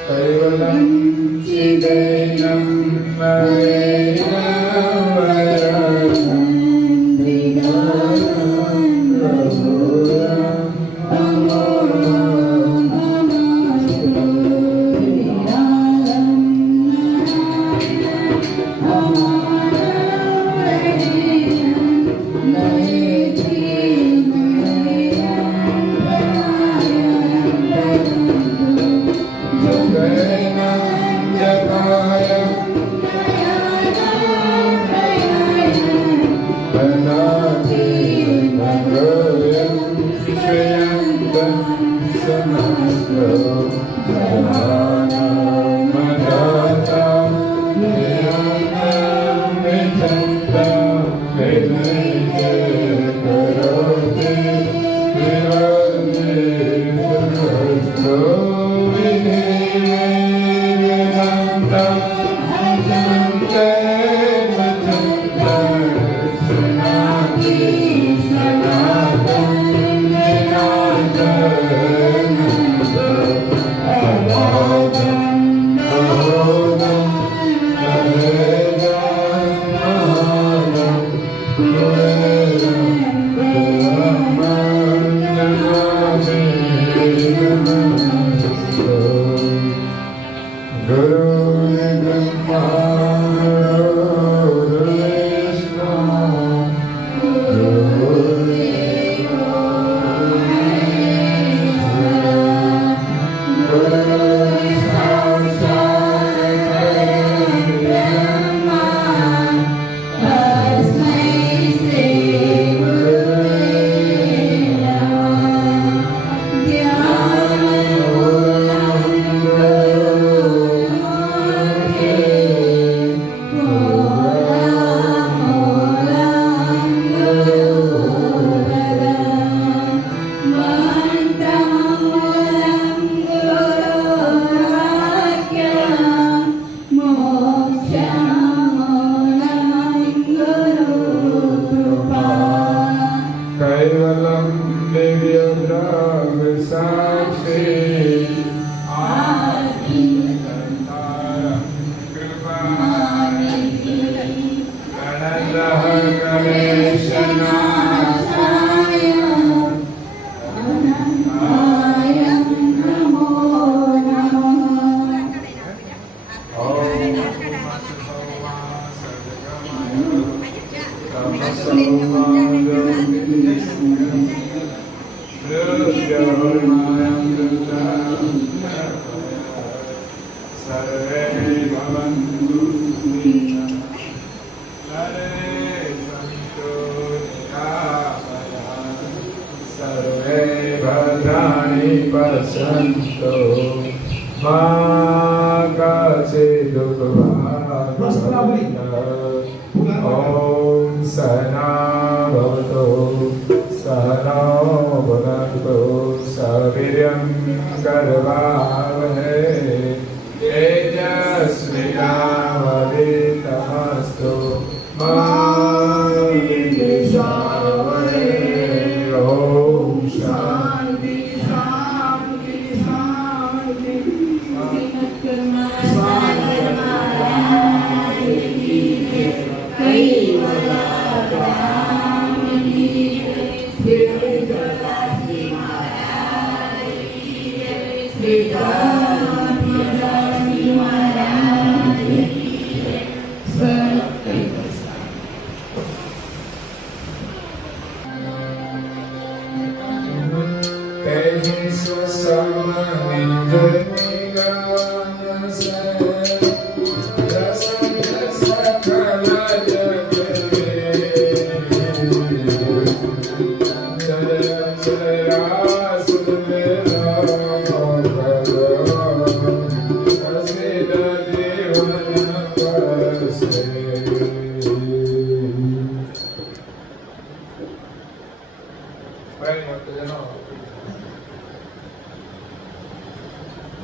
कैवलं चिदैनं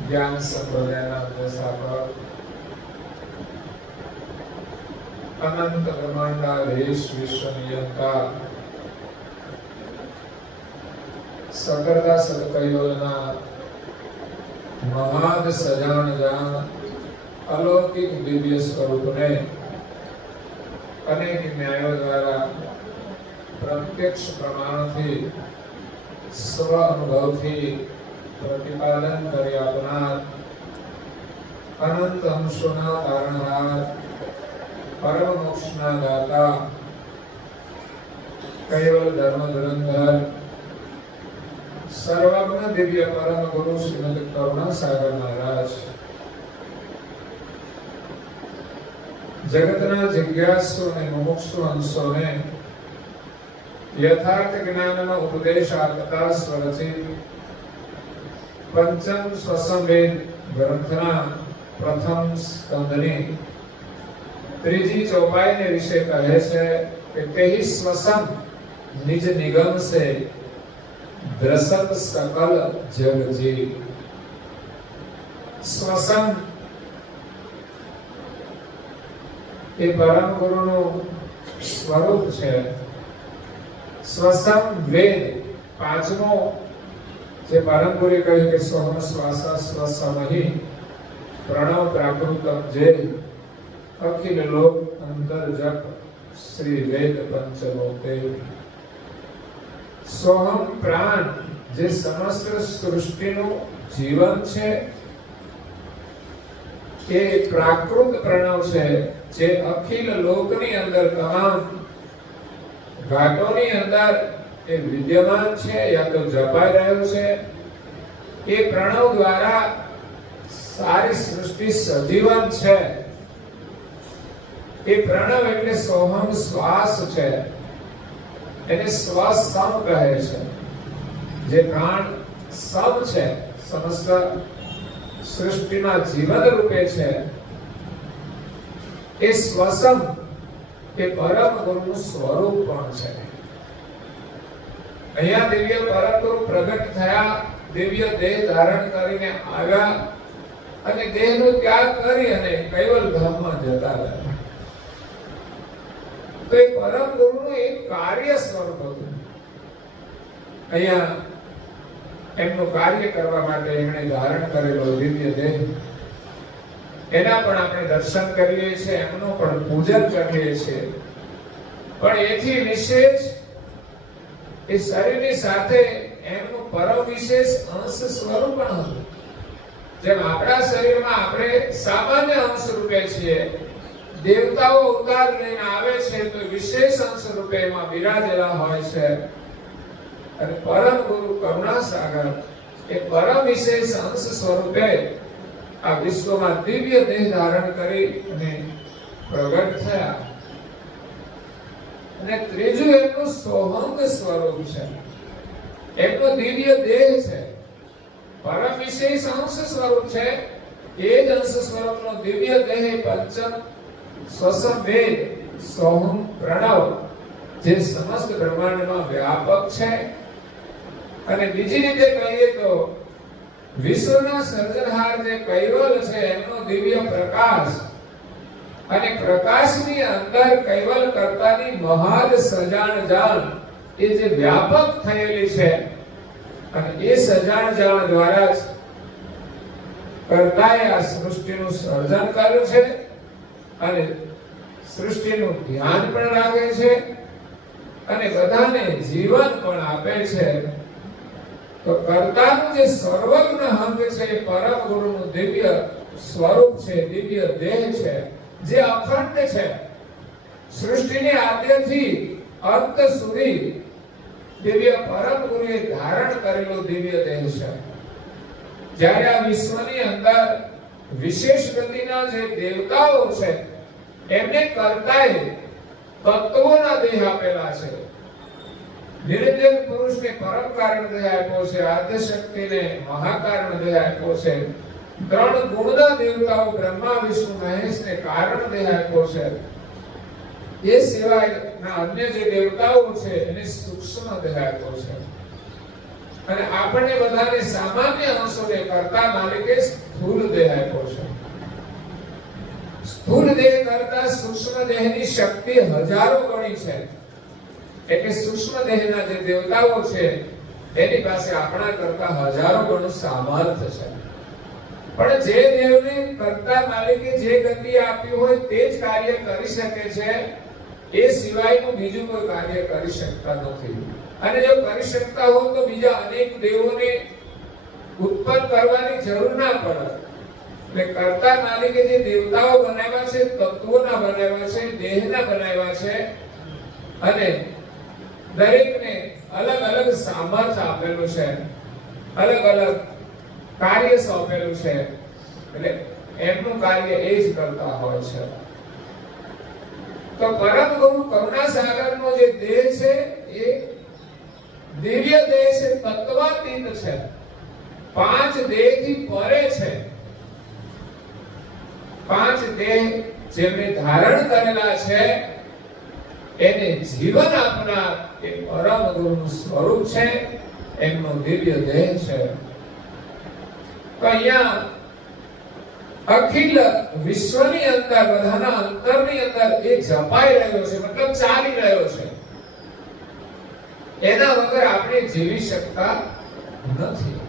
જ્ઞાન સંપ્રદાયના અભ્યાસાપક અનંત બ્રહ્માંડના દેશ વિશ્વ નિયંતા સકળતા સદકૈવલના મહાન સજાણ જાણ અલૌકિક દિવ્ય સ્વરૂપને અનેક ન્યાયો દ્વારા પ્રત્યક્ષ પ્રમાણથી સ્વ અનુભવથી પ્રતિપાદન કરી આપનાર અનંત અંશોના તારણહાર પરમ મોક્ષના દાતા કૈવલ ધર્મ ધુરંધર સર્વજ્ઞ દિવ્ય પરમ ગુરુ શ્રીમદ કરુણા સાગર મહારાજ જગતના જિજ્ઞાસુ અને મુમુક્ષુ અંશોને યથાર્થ જ્ઞાનનો ઉપદેશ આપતા સ્વરચિત પંચમ સ્વસંવેદ ગ્રંથના પ્રથમ સ્કંદની ત્રીજી ચોપાઈને વિશે કહે છે કે તેહી સ્વસમ નિજ નિગમ સે દ્રસત સકલ જગ જીવ. સ્વસમ એ પરમ ગુરુનું સ્વરૂપ છે. સ્વસમ વેદ પાંચમો જે પરમ ગુરુએ કહ્યું કે સોહમ શ્વાસા સ્વસમહી પ્રણવ પ્રાકૃતમ જે અખિલ લોક અંતર જપ શ્રી વેદ પંચલોકે. સોહમ પ્રાણ જે સમસ્ત સૃષ્ટિનું જીવન છે, એ પ્રાકૃત પ્રણવ છે જે અખિલ લોકની અંદર તમામ ઘાટોની અંદર એ વિદ્યમાન છે યા તો જપાઈ રહ્યો છે. એ પ્રણવ દ્વારા સારી સૃષ્ટિ સજીવન છે. એ પ્રણવ એટલે સોહમ શ્વાસ છે, એને સ્વસમ કહે છે. જે પ્રાણ સમ છે, સમસ્ત સૃષ્ટિમાં જીવન રૂપે છે, એ સ્વસમ એ પરમ ગુરુનું સ્વરૂપ પણ છે. અહીંયા દિવ્ય પરમ ગુરુ પ્રગટ થયા, દિવ્ય દેહ ધારણ કરીને આવ્યા અને દેહનો ત્યાગ કરી અને કૈવલ ધામમાં જતા રહ્યા. તો એ પરમ ગુરુનું એક કાર્ય સ્વરૂપ હતું. અહીંયા એમનું કાર્ય કરવા માટે એમણે ધારણ કરેલો દિવ્ય દેહ, એના પણ આપણે દર્શન કરીએ છીએ, એમનું પણ પૂજન કરીએ છીએ. પણ એથી વિશેષ એ શરીરની સાથે એમનું પરમ વિશેષ અંશ સ્વરૂપ પણ હતું. જેમ આપણા શરીરમાં આપણે સામાન્ય અંશ રૂપે છીએ, દેવતાઓ અવતાર લઈને આવે છે તો વિશેષ અંશ રૂપે એમાં બિરાજેલા હોય છે. અને પરમ ગુરુ કરુણા સાગર એ પરમ વિશેષ અંશ સ્વરૂપે આ વિશ્વમાં દિવ્ય દેહ ધારણ કરી અને પ્રગટ થયા. અને ત્રીજું એમનું સોહંગ સ્વરૂપ છે, એમનો દિવ્ય દેહ છે, પરમ વિશેષ અંશ સ્વરૂપ છે. એ જ અંશ સ્વરૂપનો દિવ્ય દેહ પંચમ સ્વસમ વેદ સોહમ પ્રણવ જે સમસ્ત બ્રહ્માંડમાં વ્યાપક છે. અને બીજી રીતે કહીએ તો વિશ્વના સર્જનહાર જે કૈવલ છે એમનો દિવ્ય પ્રકાશ, અને પ્રકાશની અંદર કૈવલ કર્તાની મહાદ સજાણ જાણ એ જે વ્યાપક થયેલી છે, અને એ સજાણ જાણ દ્વારા જ કર્તાએ આ સૃષ્ટિનું સર્જન કર્યું છે અને સૃષ્ટિનું ધ્યાન પણ રાખે છે અને બધાને જીવન પણ આપે છે. તો કર્તાનું જે સર્વજ્ઞ અંગ છે એ પરમ ગુરુનું દિવ્ય સ્વરૂપ છે, દિવ્ય દેહ છે, જે અખંડ છે. સૃષ્ટિની આદ્યથી અંત સુધી દિવ્ય પરમ ગુરુએ ધારણ કરેલો દિવ્ય દેહ છે. જ્યારે આ વિશ્વની અંદર વિશેષ ગતિના જે દેવતાઓ છે એમને કર્તાએ તત્વોના દેહ આપેલા છે. નિરંજન પુરુષને પરમ કારણ દેહ આપ્યો છે, આદ્ય શક્તિને મહાકારણ દેહ આપ્યો છે, ત્રણ ગુણના દેવતાઓ બ્રહ્મા વિષ્ણુ મહેશને કારણ દેહ આપ્યો છે. એ સિવાયના અન્ય જે દેવતાઓ છે એને સૂક્ષ્મ દેહ આપ્યો છે. અને આપણને બધાને સામાન્ય અંશોને કરતા માલિકે સ્થૂળ દેહ આપ્યો છે. સ્થૂળ દેહ કરતા સૂક્ષ્મ દેહની શક્તિ હજારો ગણી છે. એટલે સૂક્ષ્મ દેહના જે દેવતાઓ છે એની પાસે આપણા કરતા હજારો ગણું સામર્થ્ય છે. પણ જે દેવને કરતા માલિકે જે ગતિ આપી હોય તે જ કાર્ય કરી શકે છે, એ સિવાયનું બીજું કોઈ કાર્ય કરી શકતા નથી. અને જો કરી શકતા હોય તો બીજા અનેક દેવોને ઉત્પન્ન કરવાની જરૂર ના પડે. એટલે કરતા માલિકે જે દેવતાઓ બનાવ્યા છે, તત્વોના બનાવ્યા છે, દેહના બનાવ્યા છે, અને દરેકને અલગ અલગ સામર્થ્ય આપેલું છે, અલગ અલગ કાર્ય સોંપેલું છે. એટલે એમનું કાર્ય એ જ કરતા હોય છે. તો પરમ ગુરુ કરુણાસાગરનો જે દેહ છે એ દિવ્ય દેહ છે, તત્વાતીત છે, પાંચ દેહથી પરે છે. પાંચ દેહ જેમને ધારણ કરેલા છે એને જીવન આપનાર એ પરમ ગુરુનું સ્વરૂપ છે, એમનો દિવ્ય દેહ છે. તો અહીંયા અખિલ વિશ્વની અંદર, બધાના અંતરની અંદર એ જપાઈ રહ્યો છે, મતલબ ચાલી રહ્યો છે. એના વગર આપણે જીવી શકતા નથી.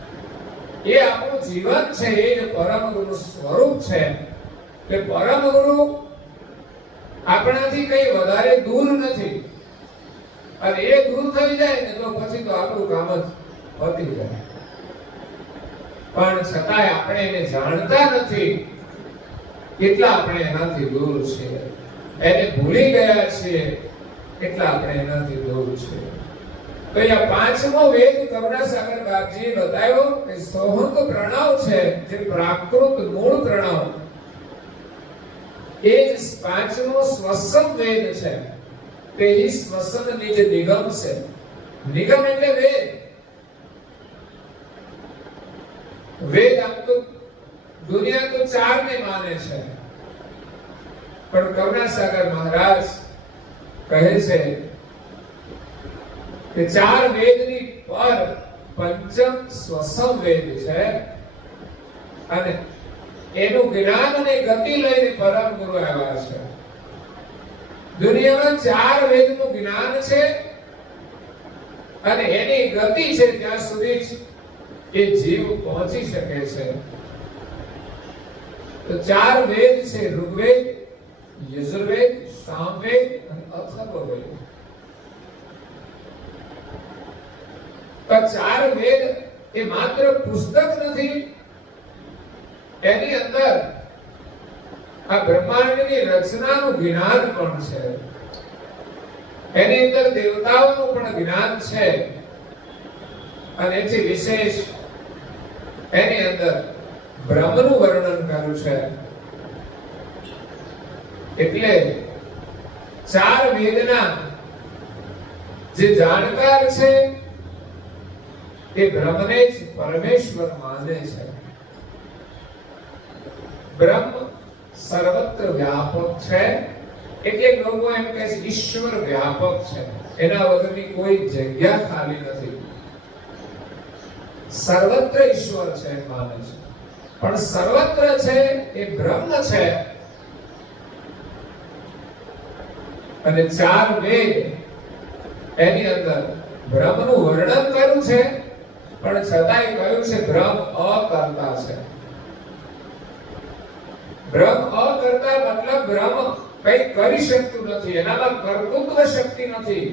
એ આપણું જીવન છે, એ જ પરમ ગુરુનું સ્વરૂપ છે. કે પરમ ગુરુ આપણાથી કઈ વધારે દૂર નથી, અને એ દૂર થઈ જાય ને તો પછી તો આપણું કામ જ પતી જાય. પણ છતાંય આપણે એને જાણતા નથી કેટલા આપણે એનાથી દૂર છીએ, એને ભૂલી ગયા છીએ કેટલા આપણે એનાથી દૂર છીએ. તો અહીંયા પાંચમો વેદ કરુણાસાગર બાપજીએ બતાવ્યો કે સોહંગ પ્રણવ છે, જે પ્રાકૃત મૂળ પ્રણવ, એ જ પાંચમો સ્વસમ વેદ છે. તે જ સ્વસમની જે નિગમ છે, નિગમ એટલે વેદ. વેદ આમ તો દુનિયા તો ચાર ને માને છે, પણ કરુણાસાગર મહારાજ કહે છે કે ચાર વેદની પર પંચમ સ્વસમ વેદ છે, અને એનું જ્ઞાન અને ગતિ લઈને પરમ ગુરુ આવ્યા છે. દુનિયામાં ચાર વેદનું જ્ઞાન છે અને એની ગતિ છે ત્યાં સુધી જ એ જીવ પહોંચી શકે છે. તો ચાર વેદ છે: ઋગ્વેદ, યજુર્વેદ, સામવેદ અને અથર્વવેદ. તો ચાર વેદ એ માત્ર પુસ્તક નથી, એની અંદર આ બ્રહ્માંડની રચનાનું જ્ઞાન પણ છે, એની અંદર દેવતાઓનું પણ જ્ઞાન છે, અને એથી વિશેષ એની અંદર બ્રહ્મનું વર્ણન કર્યું છે. એટલે ચાર વેદના જે જાણકાર છે એ બ્રહ્મને જ પરમેશ્વર માને છે. બ્રહ્મ સર્વત્ર વ્યાપક છે, એટલે લોકો એમ કહે છે ઈશ્વર વ્યાપક છે, એના વગરની કોઈ જગ્યા ખાલી નથી. સર્વત્ર ઈશ્વર છે એમ માને છે, પણ સર્વત્ર છે એ બ્રહ્મ છે. અને ચાર વેદ એની અંદર બ્રહ્મનું વર્ણન કર્યું છે, પણ છતાંય કહ્યું છે બ્રહ્મ અકર્તા છે. બ્રહ્મ અકર્તા મતલબ બ્રહ્મ કઈ કરી શકતું નથી, એનામાં કર્તૃત્વ શક્તિ નથી,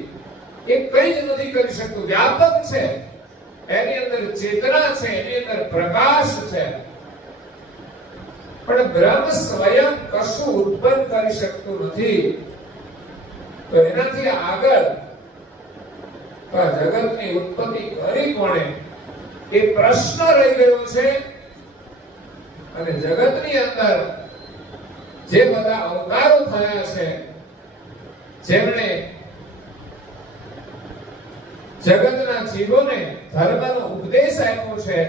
એ કઈ જ નથી કરી શકતું. વ્યાપક છે, એની અંદર ચેતના છે, એની અંદર પ્રકાશ છે, પણ બ્રહ્મ સ્વયં કશું ઉત્પન્ન કરી શકતું નથી. તો એનાથી આગળ જગતની ઉત્પત્તિ કરી કોણે, એ પ્રશ્ન રહી ગયો છે. અને જગતની અંદર જે બધા અવતારો થયા છે, જેમણે જગતના જીવોને ધર્મનો ઉપદેશ આપ્યો છે,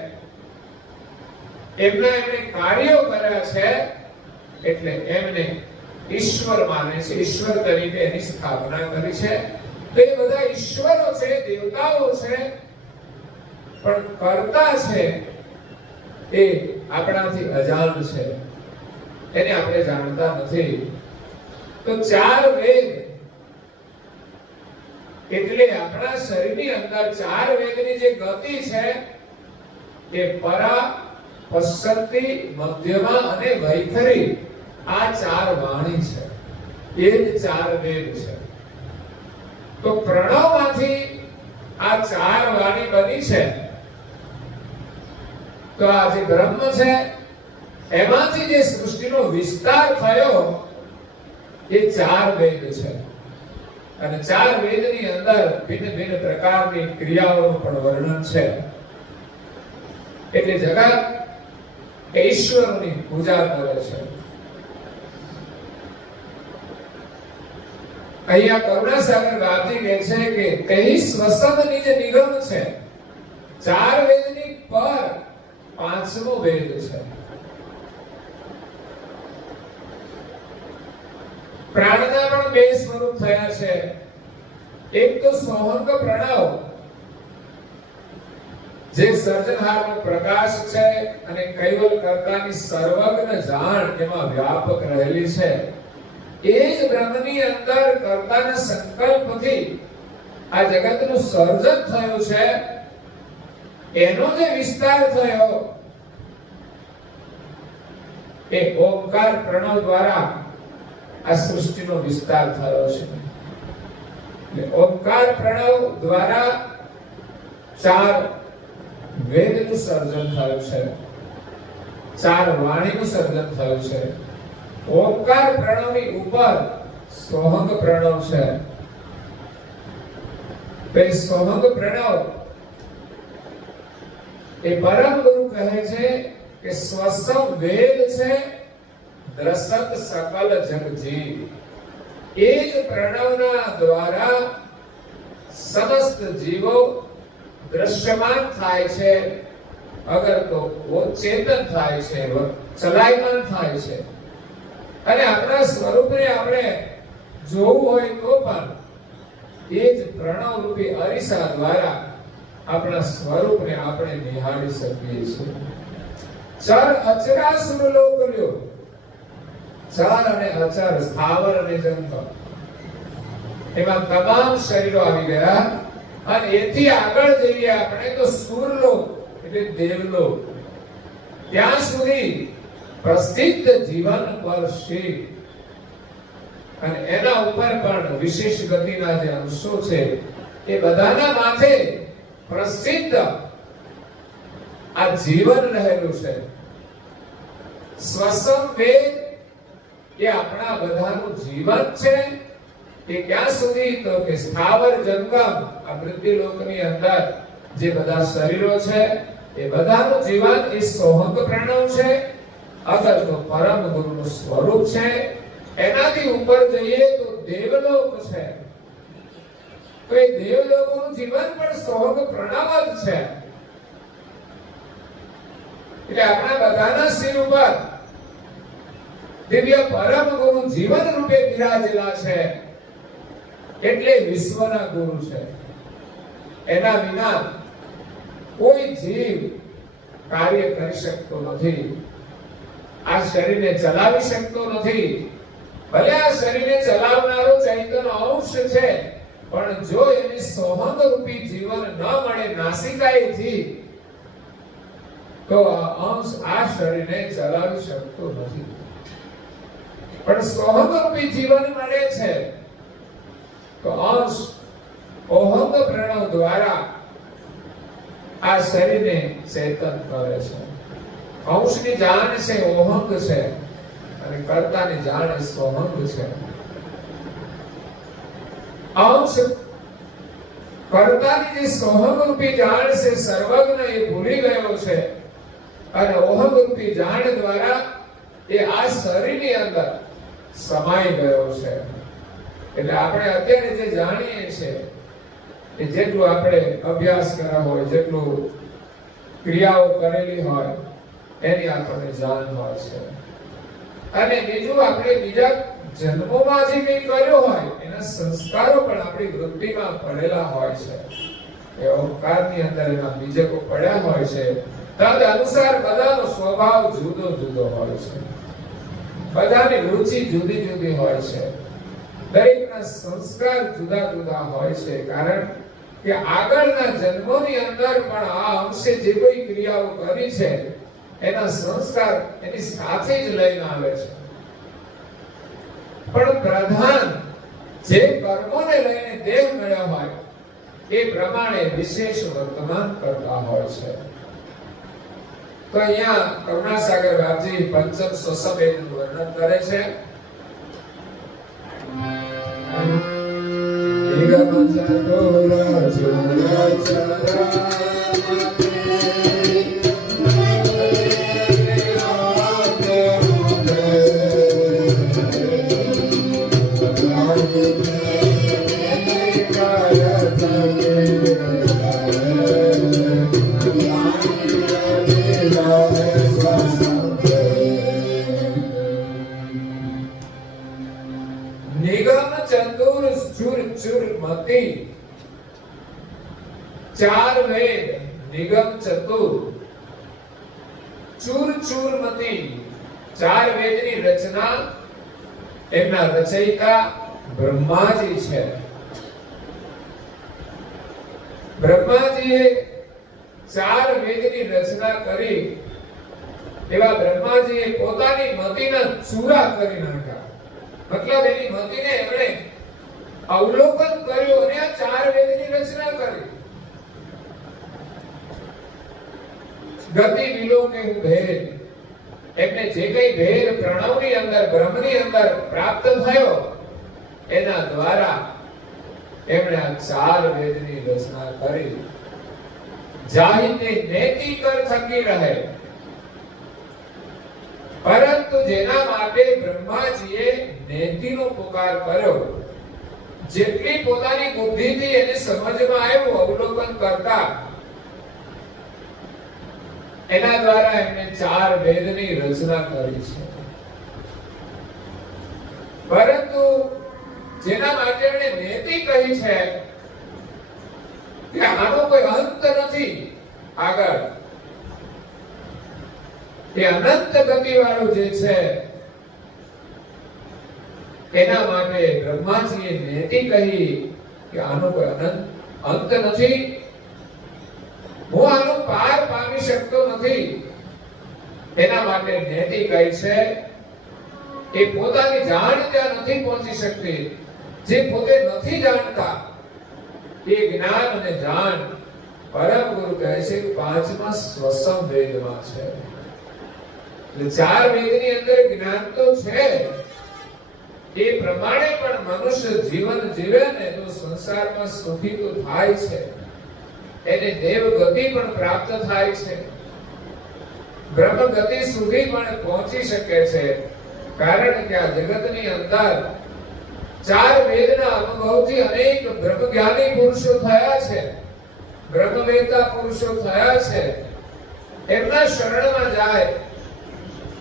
એમણે કાર્યો કર્યા છે, એટલે એમને ઈશ્વર માને છે, ઈશ્વર તરીકે એની સ્થાપના કરી છે. તો એ બધા ઈશ્વરો છે, દેવતાઓ છે, પણ કર્તા છે એ આપણાથી અજાણ છે, એને આપણે જાણતા નથી. તો ચાર વેદ એટલે આપણા શરીરની અંદર ચાર વેદની જે ગતિ છે એ પરા, પશ્ચંતી, મધ્યમાં અને વૈખરી આ ચાર વાણી છે. એ જ ચાર વેદ છે. તો પ્રણવમાંથી આ ચાર વાણી બની છે. તો આ જે બ્રહ્મ છે એમાંથી જે સૃષ્ટિનો વિસ્તાર થયો એ ચાર વેદ છે. અને ચાર વેદની અંદર ભિન્ન ભિન્ન પ્રકારની ક્રિયાઓનું પણ વર્ણન છે. એટલે જગત ઈશ્વરની પૂજા કરે છે. અહીંયા કરુણાસાગર ગાંધી કહે છે કે કહી સ્વસદ નિજ નિગમ છે, ચાર વેદની પર પાંચમો વેદ છે. પ્રાણના પણ બે સ્વરૂપ થયા છે. એક તો સોહંગ પ્રણવ, જે સર્જનહારનો પ્રકાશ છે અને કૈવલ કર્તાની સર્વજ્ઞ જાણ એમાં વ્યાપક રહેલી છે. એ જ બ્રહ્મની અંદર કર્તાના સંકલ્પથી આ જગતનું સર્જન થયું છે. એનો જે વિસ્તાર થયો એ ઓમકાર પ્રણવ દ્વારા આ સૃષ્ટિનો વિસ્તાર થયો છે. ઓમકાર પ્રણવ દ્વારા ચાર વેદનું સર્જન થયું છે, ચાર વાણીનું સર્જન થયું છે. ઓમકાર પ્રણવની ઉપર સોહંગ પ્રણવ છે. તે સોહંગ પ્રણવ એ પરમ ગુરુ કહે છે કે સ્વસમ વેદ છે, દ્રસત સકલ જગજીવ. એ જ પ્રણવના દ્વારા સમસ્ત જીવો દ્રશ્યમાન થાય છે, અગર તો वो ચેતન થાય છે, ચલાયમાન થાય છે. અને આપણા સ્વરૂપને આપણે જોવું હોય તો પણ એ જ પ્રણવ રૂપી અરીસા દ્વારા આપણા સ્વરૂપને આપણે નિહાળી શકીએ છીએ. ચર અચરાસુર લોક લ્યો, ચર અને અચર, સ્થાવર અને જંગમ, એમાં તમામ શરીરો આવી ગયા. અને એથી આગળ જઈએ આપણે તો સુરલોક એટલે દેવલોક, ત્યાં સુધી પ્રસિદ્ધ જીવન પર શ્રી અને એના ઉપર પણ વિશેષ ગતિના જે અંશો છે એ બધાના માથે પ્રસિદ્ધ આ જીવન રહેલું છે. સ્વસમ વેદ એ આપણા બધાનું જીવન છે. એ ક્યાં સુધી તો કે સ્થાવર જંગમ, આ પૃથ્વીલોકની અંદર જે બધા શરીરો છે એ બધાનું જીવન એ સોહંગ પ્રણવ છે. અગર તો પરમ ગુરુનું સ્વરૂપ છે. એનાથી ઉપર જઈએ તો દેવલોક છે. તો એ દેવલોકોનું જીવન પણ સોહંગ પ્રણવ જ છે. એટલે આપણા બધાના શિર ઉપર દિવ્ય પરમ ગુરુ જીવન રૂપે બિરાજેલા છે. એટલે વિશ્વના ગુરુ છે. એના વિના કોઈ જીવ કાર્ય કરી શકતો નથી, આ શરીરને ચલાવી શકતો નથી. ભલે આ શરીરને ચલાવનારો ચૈતન્ય અંશ છે, પણ જો એને સોહંગ રૂપી જીવન ન મળે નાસિકાએથી, તો આ અંશ આ શરીરને ચલાવી શકતો નથી. પણ સોહંગ રૂપી જીવન મળે છે તો અંશ ઓહંગ પ્રણવ દ્વારા આ શરીરને ચેતન કરે છે. અંશની જાણ છે ઓહંગ છે અને કર્તાની જાણ એ સોહંગ છે. અંશ કર્તાની જે સોહંગ રૂપી જાણ છે સર્વજ્ઞ એ ભૂલી ગયો છે અને ઓહંગ રૂપી જાણ દ્વારા એ આ શરીરની અંદર સમાઈ ગયો છે. એટલે આપણે અત્યારે જે જાણીએ છીએ એ જેટલું આપણે અભ્યાસ કર્યા હોય, જેટલું ક્રિયાઓ કરેલી હોય એની આપણને જાણ હોય છે. અને બીજું આપણે બીજા જન્મોમાં જે કંઈ કર્યો હોય એના સંસ્કારો પણ આપણી વૃત્તિમાં પડેલા હોય છે. એ ઓમકારની અંદર એના બીજકો પડ્યા હોય છે. તદ અનુસાર બધાનો સ્વભાવ જુદો જુદો હોય છે, બધાની રુચિ જુદી જુદી હોય છે, દરેકના સંસ્કાર જુદા જુદા હોય છે. કારણ કે આગળના જન્મોની અંદર પણ આ અંશે જે કોઈ ક્રિયાઓ કરી છે એના સંસ્કાર એની સાથે જ લઈને આવે છે. પણ પ્રધાન જે કર્મોને લઈને દેવ મળ્યા હોય એ પ્રમાણે વિશેષ વર્તમાન કરતા હોય છે. તો અહીંયા કરુણાસાગર બાપજી પંચમ સ્વસંવેદનું વર્ણન કરે છે. નિગમ ચતુર ચુર ચુર મતિ ચાર વેદ નિગમ ચતુર ચુર ચુર મતિ ચાર વેદની રચના એમના રચયિતા બ્રહ્માજી છે. બ્રહ્માજીએ ચાર વેદની રચના કરી એવા બ્રહ્માજીએ પોતાની મતિના ચૂરા કરી નાખ્યા. મતલબ એની મતિને એમણે અવલોકન કર્યું અને આ ચાર વેદની રચના કરી. ગતિ વિલોકે ભેદ એમને જે કઈ ભેદ પ્રણવની અંદર બ્રહ્મની અંદર પ્રાપ્ત થયો એના દ્વારા એમણે આ ચાર વેદની રચના કરી. જાહિને નેતિ કર થકી રહે, પરંતુ જેના માટે બ્રહ્માજીએ નેતિનો પુકાર કર્યો, જેટલી પોતાની બુદ્ધિથી એને સમજમાં આવ્યું અવલોકન કરતા એના દ્વારા એમણે ચાર વેદની રચના કરી છે. પરંતુ જેના માટે એમણે નેતિ કહી છે કે આનો કોઈ અંત નથી, આગળ એ અનંત ગતિ વાળું જે છે એના માટે બ્રહ્માજીએ નેતિ કહી કે આનો કોઈ અંત નથી, હું આનો પાર પામી શકતો નથી. એના માટે નેતિ કહી છે એ પોતાની જાણ ત્યાં નથી પહોંચી શકતી. જે પોતે નથી જાણતા એ જ્ઞાન અને જાણ પરમ ગુરુ કહે છે પાંચમા સ્વસમ વેદમાં છે. એટલે ચાર વેદની અંદર જ્ઞાન તો છે, એ પ્રમાણે પણ મનુષ્ય જીવન જીવે ને તો સંસારમાં સુખી તો થાય છે, એને દેવ ગતિ પણ પ્રાપ્ત થાય છે, બ્રહ્મ ગતિ સુધી પણ પહોંચી શકે છે. કારણ કે આ જગતની અંદર ચાર વેદના અનુભવથી અનેક બ્રહ્મ જ્ઞાની પુરુષો થયા છે, બ્રહ્મવેતા પુરુષો થયા છે. એમના શરણમાં જાય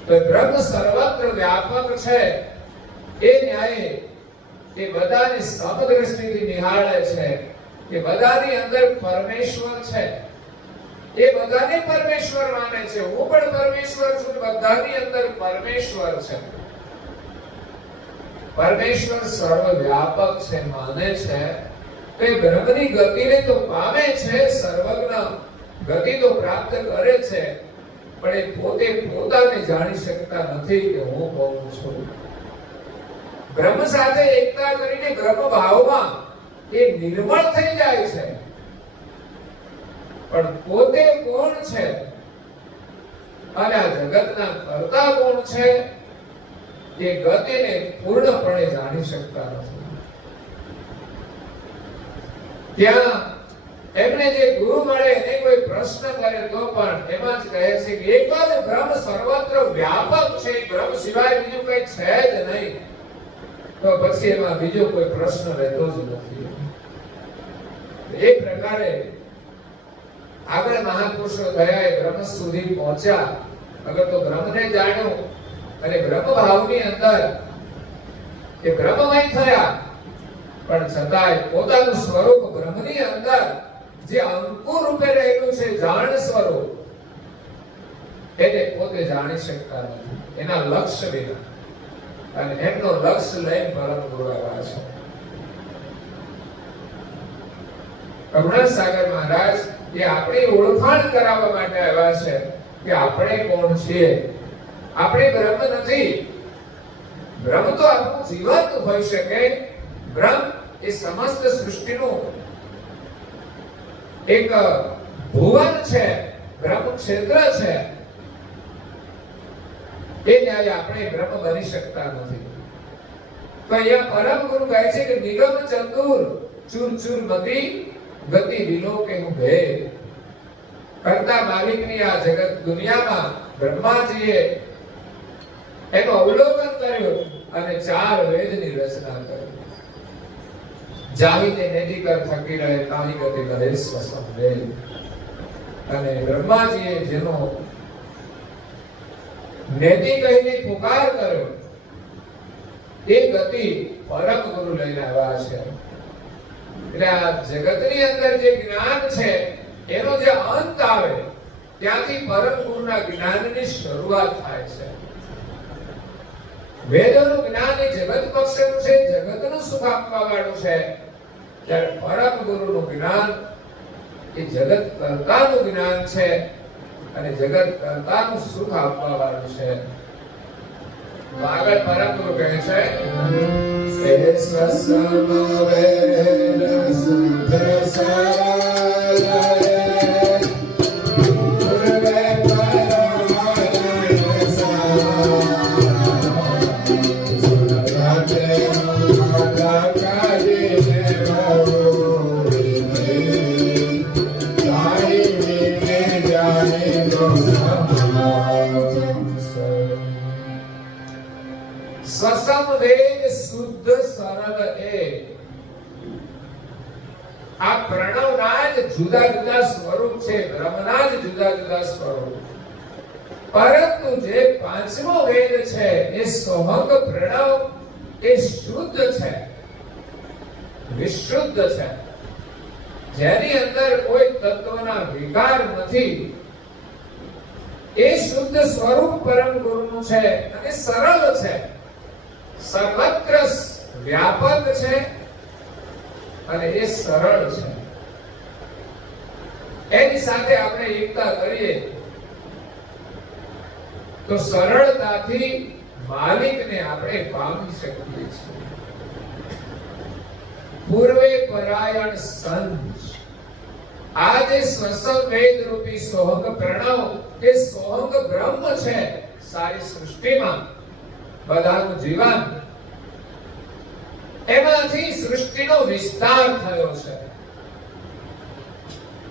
તો બ્રહ્મ સર્વત્ર વ્યાપક છે એ ન્યાય એ બધાની સમદ્રષ્ટિથી નિહાળે છે કે બધાની અંદર પરમેશ્વર છે, એ બધાને પરમેશ્વર માને છે. હું પણ પરમેશ્વર છું, બધાની અંદર પરમેશ્વર છે. પરમેશ્વર સર્વવ્યાપક છે માને છે તે બ્રહ્મની ગતિને તો પામે છે, સર્વજ્ઞ ગતિ તો પ્રાપ્ત કરે છે, પણ એ પોતે પોતાને જાણી શકતા નથી કે હું કોણ છું. બ્રહ્મ સાથે એકતા કરીને બ્રહ્મ ભાવમાં એ નિર્મળ થઈ જાય છે, પણ પોતે કોણ છે અને આ જગતના કર્તા કોણ છે એ ગતિને પૂર્ણપણે જાણી શકતા નથી. ત્યાં એમને જે ગુરુ મળે એને કોઈ પ્રશ્ન કરે તો પણ એમાં જ કહે છે કે એક જ બ્રહ્મ સર્વત્ર વ્યાપક છે, બ્રહ્મ સિવાય બીજું કઈ છે જ નહીં. તો પછી એમાં બીજો કોઈ પ્રશ્ન રહેતો જ નથી. એ પ્રકારે આગળ મહાપુરુષો થયા, એ બ્રહ્મ સુધી પહોંચ્યા. અગર તો બ્રહ્મને જાણ્યું અને બ્રહ્મ ભાવની અંદર એ બ્રહ્મમય થયા, પણ છતાંય પોતાનું સ્વરૂપ બ્રહ્મની અંદર જે અંકુર રૂપે રહેલું છે જાણ સ્વરૂપ, એને પોતે જાણી શકતા નથી એના લક્ષ્ય વિના. અને એમનો લક્ષ્ય લઈને પરમ ગુરુ આવ્યા છે. કરુણાસાગર મહારાજ એ આપણી ઓળખાણ કરાવવા માટે આવ્યા છે કે આપણે કોણ છીએ? આપણે બ્રહ્મ નથી. બ્રહ્મ તો આપણું જીવન હોઈ શકે. બ્રહ્મ એ સમસ્ત સૃષ્ટિનું એક ભુવન છે, બ્રહ્મ ક્ષેત્ર છે. એ ન્યાય આપણે બ્રહ્મ બની શકતા નથી. તો અહીંયા પરમ ગુરુ કહે છે કે નિગમ ચતુર ચૂર ચૂર મતી ગતિ વિલોકે હું ભેદ. કરતા માલિકની આ જગત દુનિયામાં બ્રહ્માજીએ એનું અવલોકન કર્યું અને 4 વેદની રચના કરી. જાહિતે નેદિકર થકી રહે તાહી ગતિ કરે સ્વસમ વેદ. અને બ્રહ્માજીએ જેનો નેતિ કહીને પુકાર કર્યો એ ગતિ પરમ ગુરુ લઈને આવ્યા છે. એટલે આ જગતની અંદર જે જ્ઞાન છે એનો જે અંત આવે ત્યાંથી પરમ ગુરુના જ્ઞાનની શરૂઆત થાય છે. વેદોનું જ્ઞાન એ જગત પક્ષનું છે, જગતનું સુખ આપવા વાળું છે. ત્યારે પરમ ગુરુનું જ્ઞાન એ જગત કર્તાનું જ્ઞાન છે અને જગત કર્તાનું સુખ આપવા વાળું છે. આગળ પરમ ગુરુ કહે છે સમવેદ શુદ્ધ સારાય પૂર્વે પરમાનંદ સારાય સુરતે કાજીને બહુરી તાઈ મીઠે જાની દો સસમ વેદ શુદ્ધ સરળ એ. આ પ્રણવના જ જુદા જુદા સ્વરૂપ છે, બ્રહ્મના જ જુદા જુદા સ્વરૂપ. પરંતુ જે પાંચમો વેદ છે એ સોહંગ પ્રણવ એ શુદ્ધ છે, વિશુદ્ધ છે, જેની અંદર કોઈ તત્વના વિકાર નથી. એ શુદ્ધ સ્વરૂપ પરમ ગુરુનું છે અને સરળ છે, સર્વત્ર વ્યાપક છે અને એ સરળ છે. એની સાથે આપણે એકતા કરીએ તો સરળતાથી માલિકને આપણે પામી શકીએ છીએ. પૂર્વે પરાયણ સંત. આ જે સ્વસમ વેદ રૂપી સોહંગ પ્રણવ એ સોહંગ બ્રહ્મ છે. સારી સૃષ્ટિમાં બધાનું જીવન એમાંથી સૃષ્ટિનો વિસ્તાર થયો છે.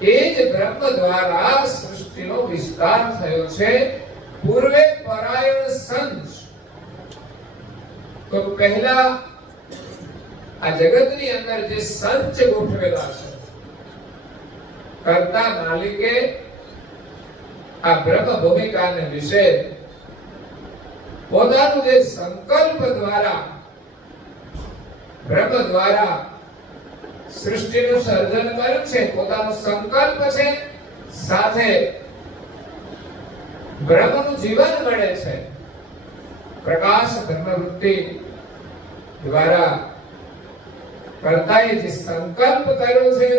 એ જ બ્રહ્મ દ્વારા સૃષ્ટિનો વિસ્તાર થયો છે. પૂર્વે પરાયણ સંત. તો પહેલા આ જગતની અંદર જે સંચ ગોઠવેલા છે, કરતા માલિકે આ બ્રહ્મ ભૂમિકાને વિશે પોતાનું જે સંકલ્પ દ્વારા બ્રહ્મ દ્વારા સૃષ્ટિનું સર્જન કર્યું છે, પોતાનો સંકલ્પ છે, સાથે બ્રહ્મનું જીવન મળે છે. પ્રકાશ બ્રહ્મવૃત્તિ દ્વારા કર્તાએ જે સંકલ્પ કર્યો છે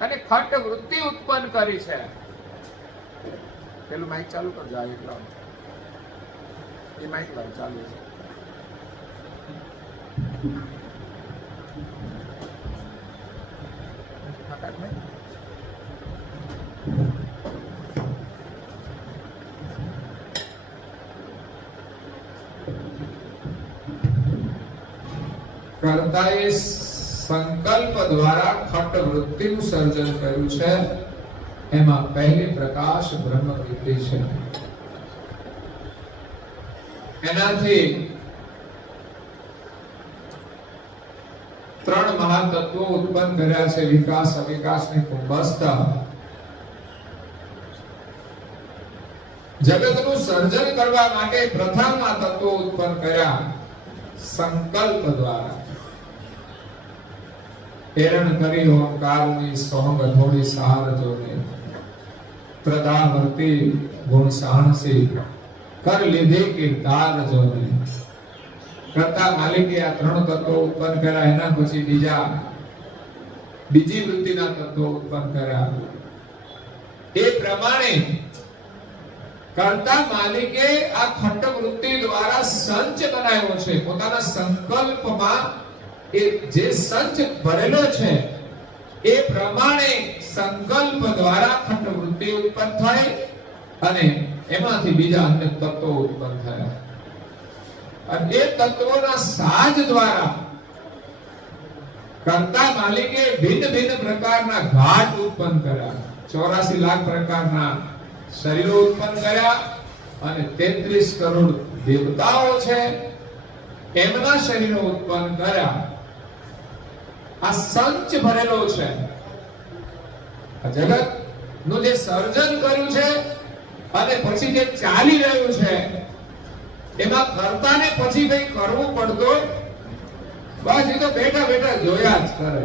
અને ખંડ વૃત્તિ ઉત્પન્ન કરી છે. પેલું માઈક ચાલુ કરજો. આ એટલા એ માઈક લાવ ચાલુ છે. કર્તાએ સંકલ્પ દ્વારા ખટ વૃત્તિનું સર્જન કર્યું છે. એમાં પહેલી પ્રકાશ બ્રહ્મ વૃત્તિ છે. એનાથી 3 મહાતત્વો ઉત્પન્ન કર્યા છે. વિકાસ અવિકાસની કુંભસ્થ. જગતનું સર્જન કરવા માટે પ્રથમ આ તત્વો ઉત્પન્ન કર્યા સંકલ્પ દ્વારા. હેરણ કરી ઓંકારની સોંગ થોડી સાર જોને, પ્રદાવર્તી ગુણ સાહસી કર લીધે કે તાર જોને. કરતા માલિકે આ 3 તત્વો ઉત્પન્ન કર્યા. એના પછી બીજી વૃત્તિના તત્વો ઉત્પન્ન કર્યા. એ પ્રમાણે કર્તા માલિકે આ ખંડ વૃત્તિ દ્વારા સંચ બનાવ્યો છે. પોતાના સંકલ્પમાં એ જે સંચ ભરેલો છે એ પ્રમાણે સંકલ્પ દ્વારા ખંડ વૃત્તિ ઉત્પન્ન થાય અને એમાંથી બીજા અન્ય તત્વો ઉત્પન્ન થયા. અને એ તત્વોના સાજ દ્વારા કર્તા માલિકે ભિન્ન ભિન્ન પ્રકારના ઘાટ ઉત્પન્ન કર્યા. 84 લાખ પ્રકારના શરીરો ઉત્પન્ન કર્યા અને 33 કરોડ દેવતાઓ છે એમના શરીરો ઉત્પન્ન કર્યા. આ સંચ ભરેલો છે. આ જગત નું જે સર્જન કર્યું છે અને પછી જે ચાલી રહ્યું છે એમાં કર્તાને પછી કઈ કરવું પડતો બસ એ તો બેઠા બેઠા જોયા જ કરે.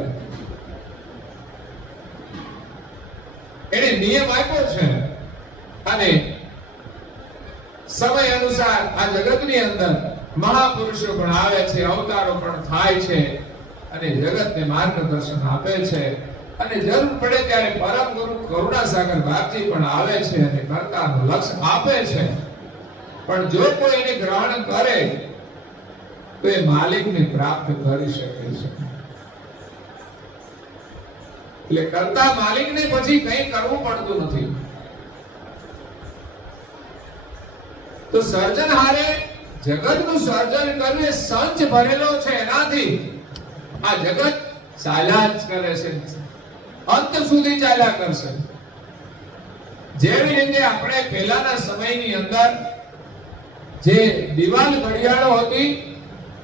એને નિયમ આપ્યો છે અને સમય અનુસાર આ જગતની અંદર મહાપુરુષો પણ આવે છે, અવતારો પણ થાય છે અને જગતને માર્ગદર્શન આપે છે. અને જરૂર પડે ત્યારે પરમ ગુરુ કરુણાસાગર બાપજી પણ આવે છે અને કર્તાનું લક્ષ્ય આપે છે. પણ જો કોઈ એને ગ્રહણ કરે તો એ માલિકને પ્રાપ્ત કરી શકે છે. એટલે કર્તા માલિકને પછી કંઈ કરવું પડતું નથી. તો સર્જનહારે જગતનું સર્જન કર્યું એ સંચ ભરેલો છે. એનાથી આ જગત ચાલ્યા જ કરે છે, અંત સુધી ચાલ્યા કરશે. જેવી રીતે આપણે પહેલાના સમયની અંદર જે દિવાલ ઘડિયાળો હતી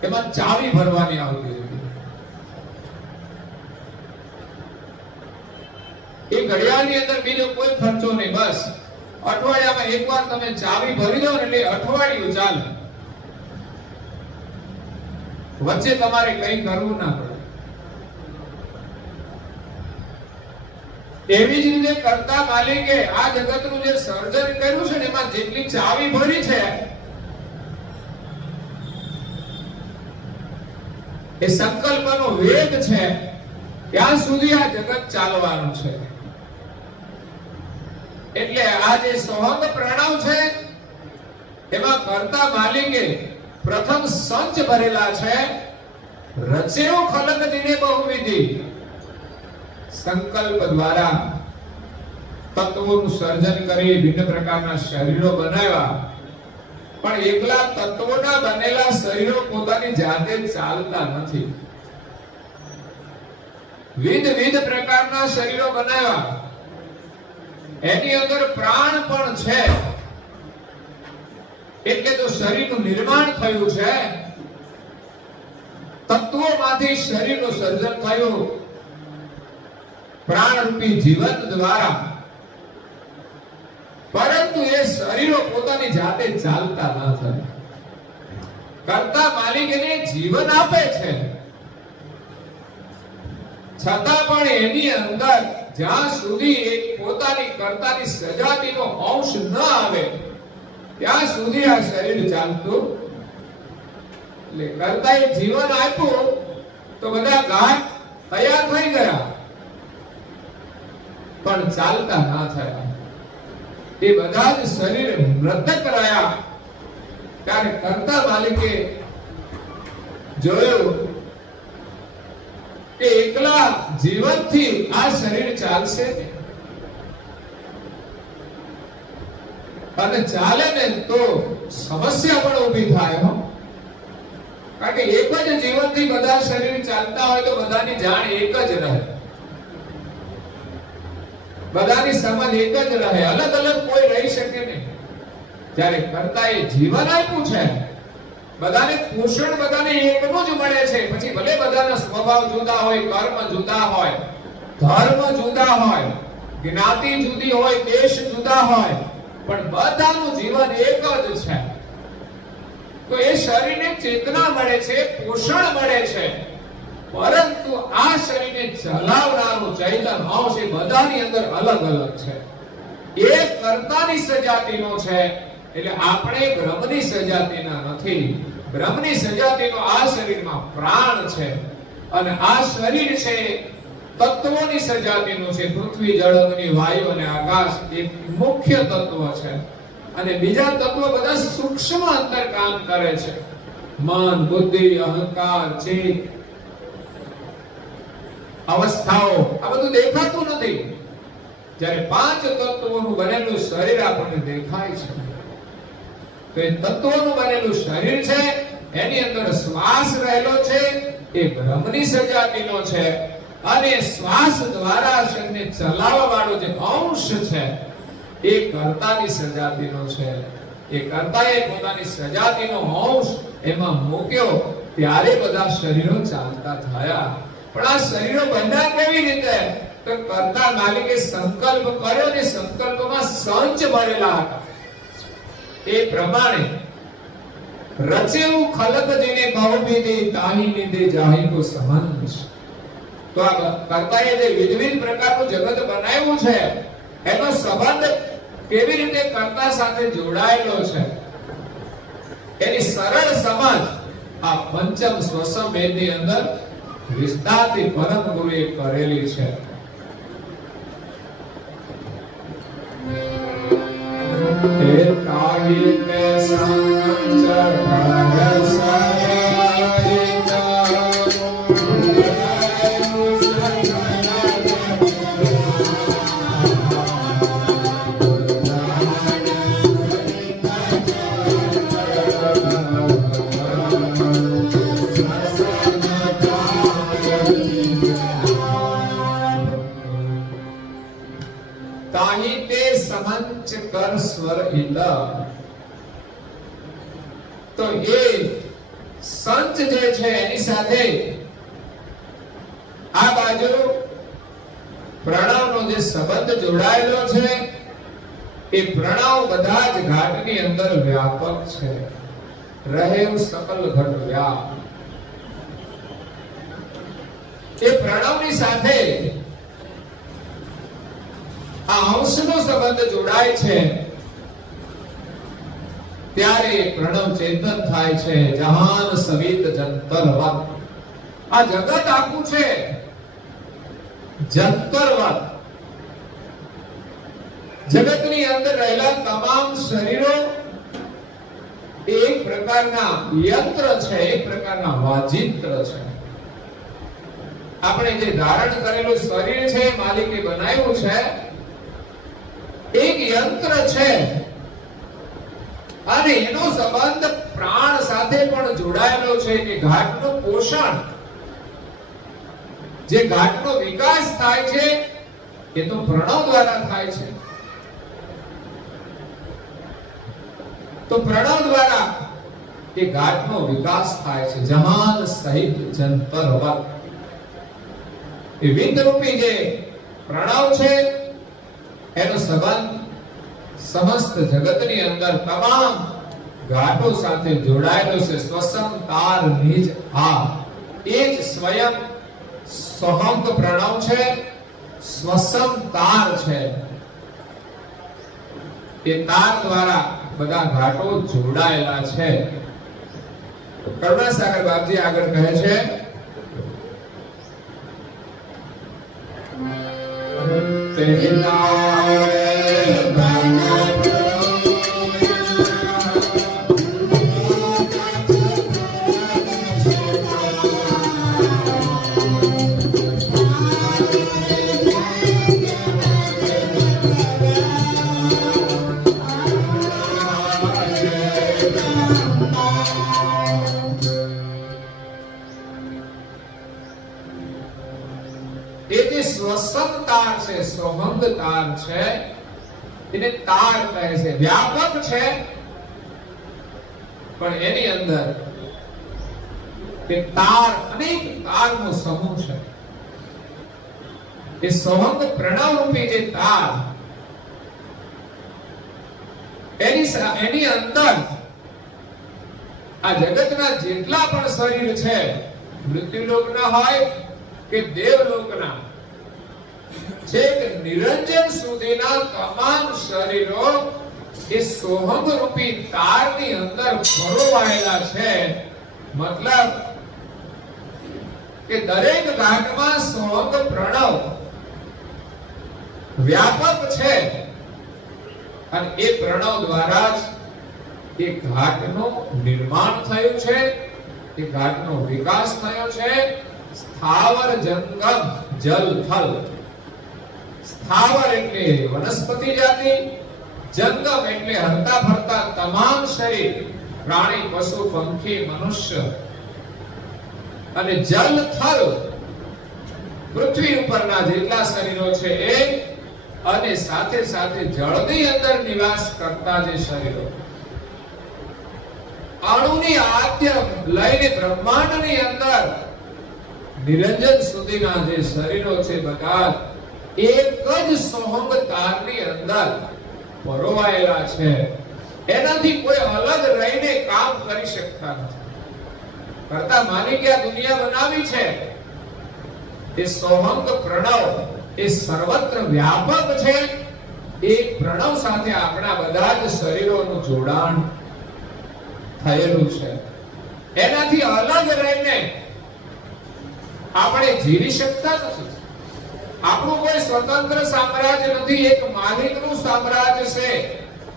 એમાં ચાવી ભરવાની આવતી હતી. એ ઘડિયાળની અંદર બીજો કોઈ ખર્ચો નહીં. બસ અઠવાડિયામાં એકવાર તમે ચાવી ભરી દો ને એટલે અઠવાડિયું ચાલે. વચ્ચે તમારે કંઈ કરવું ના પડે. એવી જ રીતે કર્તા માલિકે આ જગતનું જે સર્જન કર્યું છે ને એમાં જેટલી ચાવી ભરી છે એ સંકલ્પનો વેગ છે ત્યાં સુધી આ જગત ચાલવાનું છે. એટલે આ જે સોહંગ પ્રણવ છે એમાં કર્તા માલિકે પ્રથમ સંચ ભરેલા છે. રચેઓ ખલક દિને બહુવિધિ. સંકલ્પ દ્વારા તત્વોનું સર્જન કરી ભિન્ન પ્રકારના શરીરો બનાવ્યા. પણ એકલા તત્વોના બનેલા શરીરો પોતાની જાતે ચાલતા નથી. વિવિધ પ્રકારના શરીરો બનાવ્યા. એની અંદર પ્રાણ પણ છે. એટલે તો શરીરનું નિર્માણ થયું છે. તત્વોમાંથી શરીરનું સર્જન થયું પ્રાણરૂપી જીવન દ્વારા. પરંતુ એ શરીરો પોતાની જાતે ચાલતા ન થાય. કર્તા માલિક એને જીવન આપે છે, છતાં પણ એની અંદર જ્યાં સુધી એક પોતાની કર્તાની સજાતીનો અંશ ન આવે ત્યાં સુધી આ શરીર ચાલતું. એટલે કર્તાએ જીવન આપ્યું તો બધા ઘાટ તૈયાર થઈ ગયા પણ ચાલતા ના થયા. એ બધા જ શરીર મૃતક રહ્યા. ત્યારે કર્તા માલિકે જોયું કે એકલા જીવનથી આ શરીર ચાલશે અને ચાલે ને તો સમસ્યા પણ ઊભી થાય. કારણ કે એક જ જીવનથી બધા શરીર ચાલતા હોય તો બધાની જાણ એક જ રહે, બધાની સમજ એક જ રહે, અલગ અલગ કોઈ રહી શકે નહીં. જ્યારે કર્તાએ જીવન આપ્યું છે બધાને પોષણ બધાને એકનું જ મળે છે. પછી ભલે બધાના સ્વભાવ જુદા હોય, કર્મ જુદા હોય, ધર્મ જુદા હોય, જ્ઞાતિ જુદી હોય, દેશ જુદા હોય, પણ બધાનું જીવન એક જ છે. તો એ શરીરને ચેતના મળે છે, પોષણ મળે છે. પરંતુ આ શરીરને ચલાવનારું ચૈતન્ય અંશ એ બધાની અંદર અલગ અલગ છે. એક કર્તાની સજાતીનો છે એટલે આપણે બ્રહ્મની સજાતીના નથી. બ્રહ્મની સજાતીનો આ શરીરમાં પ્રાણ છે અને આ શરીર છે તત્વોની સજાતીનું છે. પૃથ્વી, જળ, અગ્નિ, વાયુ અને આકાશ એક મુખ્ય તત્વ છે અને બીજા તત્વો બધા સૂક્ષ્મ અંદર કામ કરે છે. મન, બુદ્ધિ, અહંકાર, ચિત્ત, અવસ્થાઓ આ બધું દેખાતું નથી. જ્યારે પાંચ તત્વોનું બનેલું શરીર આપણને દેખાય છે તો એ તત્વોનું બનેલું શરીર છે, એની અંદર શ્વાસ રહેલો છે, એ બ્રહ્મની સજાતીનો છે અને શ્વાસ દ્વારા શરીરને ચલાવવા વાળો જે અંશ છે એ કર્તાની સજાતીનો છે. એ કર્તાએ પોતાની સજાતીનો અંશ એમાં મૂક્યો ત્યારે બધા શરીરો ચાલતા થયા. પણ આ શરીરો બન્યા કેવી રીતે? તો કર્તા માલિકે સંકલ્પ કર્યો ને સંકલ્પમાં સંચ મળેલા હતા. એ પ્રમાણે રચેવું ખલક જેને બહુવિધી તાહી નિદે જાહી કો સમંત. તો આ કર્તાએ જે વિવિધ પ્રકારનું જગત બનાવ્યું છે એનો સંબંધ કેવી રીતે કર્તા સાથે જોડાયેલો છે એની સરળ સમજ આ પંચમ સ્વસમ વેદની અંદર વિસ્તારથી પરમ ગુરુએ કરેલી છે. હે તાહી ને સંચ કર સ્વર હિત. તો એ સંચ જે છે એની સાથે આ બાજુ પ્રણવનો જે સંબંધ જોડાયેલો છે એ પ્રણવ બધા જ ઘાટની અંદર વ્યાપક છે. રહેવ સકલ ઘટ વ્યાપ. એ પ્રણવની સાથે આ અંશનો સંબંધ જોડાય છે ત્યારે પ્રણવ ચેતન થાય છે. જહાન સવિત જંતરવત. આ જગત આખું છે જંતરવત. જગતની અંદર રહેલા તમામ શરીરો એક પ્રકારના યંત્ર છે, એક પ્રકારના વાજિંત્ર છે. આપણે જે ધારણ કરેલું શરીર છે માલિકે બનાવ્યું છે એક યંત્ર છે અને એનો સંબંધ પ્રાણ સાથે પણ જોડાયેલો છે કે ઘાટનું પોષણ, જે ઘાટનો વિકાસ થાય છે એ તો પ્રણવ દ્વારા થાય છે. તો પ્રણવ દ્વારા એ ઘાટનો વિકાસ થાય છે. જહાન સહિત જંતરવત. એ વિંદરૂપી જે પ્રણવ છે એનો સંબંધ સમસ્ત જગતની અંદર તમામ ઘાટો સાથે જોડાયેલો છે. સ્વસમ તાર નિજ આ. એ જ સ્વયં સોહંગ પ્રણવ છે, સ્વસમ તાર છે. એ તાર દ્વારા બધા ઘાટો જોડાયેલા છે. કરુણાસાગર બાપજી આગળ કહે છે સોહંગ તાર છે, એને તાર કહે છે. વ્યાપક છે પણ એની અંદર તે તાર અનેક તારનો સમૂહ છે. એ સોહંગ પ્રણવ રૂપી જે તાર એની અંદર આ જગતના જેટલા પણ શરીર છે, મૃત્યુલોકના હોય કે દેવલોકના, છેક નિરંજન સુધીના તમામ શરીરો એ સોહંગ રૂપી તારની અંદર પરોવાયેલા છે. મતલબ કે દરેક ઘાટમાં સોહંગ પ્રણવ વ્યાપક છે અને એ પ્રણવ દ્વારા જ એ ઘાટનું નિર્માણ થયું છે, એ ઘાટનો વિકાસ થયો છે. સ્થાવર જંગમ જલ થલ. સ્થાવર એટલે વનસ્પતિ જાતિ, જંગમ એટલે હરતા ફરતા તમામ શરીર, પ્રાણી, પશુ, પંખી, મનુષ્ય, અને જલ થલ પૃથ્વી ઉપરના જેટલા શરીરો છે એ, અને સાથે સાથે જળની અંદર નિવાસ કરતા જે શરીરો, અણુની આદ્ય લઈને બ્રહ્માંડની અંદર નિરંજન સુધીના જે શરીરો છે બધા એક જ સોહંગ તારની અંદર પરોવાયેલા છે. એનાથી કોઈ અલગ રહીને કામ કરી શકતા નથી. કરતા માલિકે આ દુનિયા બનાવી છે એ સોહંગ પ્રણવ, એ સર્વત્ર વ્યાપક છે. એ પ્રણવ સાથે આપણા બધા જ શરીરોનું જોડાણ થયેલું છે. એનાથી અલગ રહીને આપણે જીવી શકતા નથી. આપણું કોઈ સ્વતંત્ર સામ્રાજ્ય નથી. એક માલિકનું સામ્રાજ્ય છે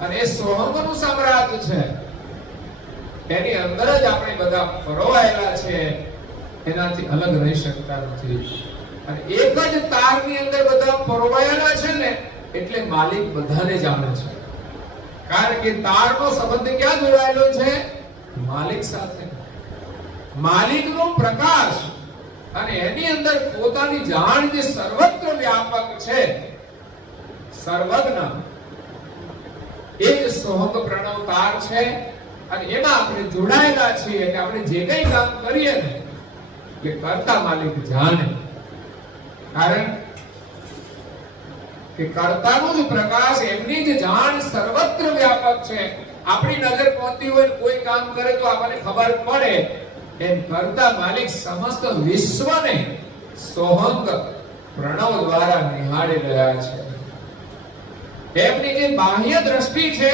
અને એ સોહંગનું સામ્રાજ્ય છે. એની અંદર જ આપણે બધા પરોવાયેલા છે. એનાથી અલગ રહી શકતા નથી. અને એક જ તારની અંદર બધા પરોવાયેલા છે ને, એટલે માલિક બધાને જાણે છે. કારણ કે તારનો સંબંધ ક્યાં જોડાયેલો છે? માલિક સાથે. માલિકનો પ્રકાશ અને એની અંદર પોતાની જાણ જે સર્વત્ર વ્યાપક છે, સર્વજ્ઞ, એ જ સોહંગ પ્રણવ તાર છે. અને એમાં આપણે જોડાયેલા છીએ એટલે આપણે જે કંઈ કામ કરીએ ને એ કરતા માલિક જાણે. કારણ કે કર્તાનો જ પ્રકાશ, એમની જ જાણ સર્વત્ર વ્યાપક છે. આપણી નજર પહોંચતી હોય કોઈ કામ કરે તો આપણને ખબર પડે, એમ કરતા માલિક સમસ્ત વિશ્વને સોહંગ પ્રણવ દ્વારા નિહાળી રહ્યા છે. એમની જે બાહ્ય દ્રષ્ટિ છે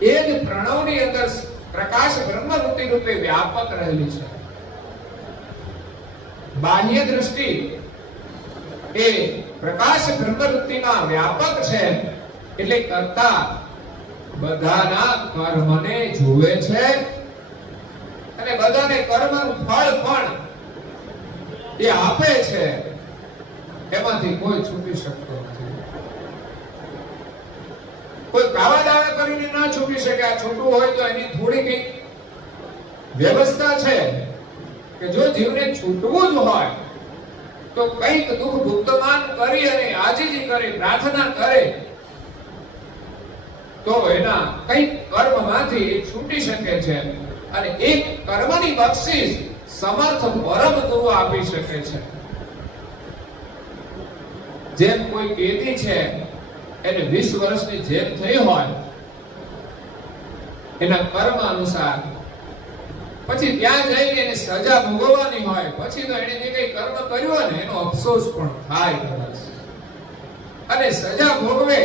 એ જ પ્રણવની અંદર પ્રકાશ બ્રહ્મવૃત્તિ રૂપે વ્યાપક રહેલી છે. બાહ્ય દ્રષ્ટિ એ પ્રકાશ બ્રહ્મવૃત્તિમાં વ્યાપક છે. એટલે કરતા બધાના કર્મને જુએ છે અને બધાને કર્મનું ફળ પણ એ આપે છે. એમાંથી કોઈ છૂટી શકતો નથી. કોઈ કાવાદાવા કરીને ના છૂટી શકે. આ છૂટવું હોય તો એની થોડી કંઈક વ્યવસ્થા છે કે જો જીવને છૂટવું જ હોય તો કંઈક દુઃખ ભુક્તમાન કરી અને આજીજી કરે, પ્રાર્થના કરે તો એના કંઈક કર્મમાંથી છૂટી શકે છે. અને એક કર્મની બક્ષિસ સમર્થ પરમ ગુરુ આપી શકે છે. જેમ કોઈ કેદી છે એને 20 વર્ષની જેલ થઈ હોય એના કર્મ અનુસાર, પછી ત્યાં જઈને એને સજા ભોગવવાની હોય, પછી તો એને જે કંઈ કર્મ કર્યું ને એનો અફસોસ પણ થાય કદાચ. અને સજા ભોગવે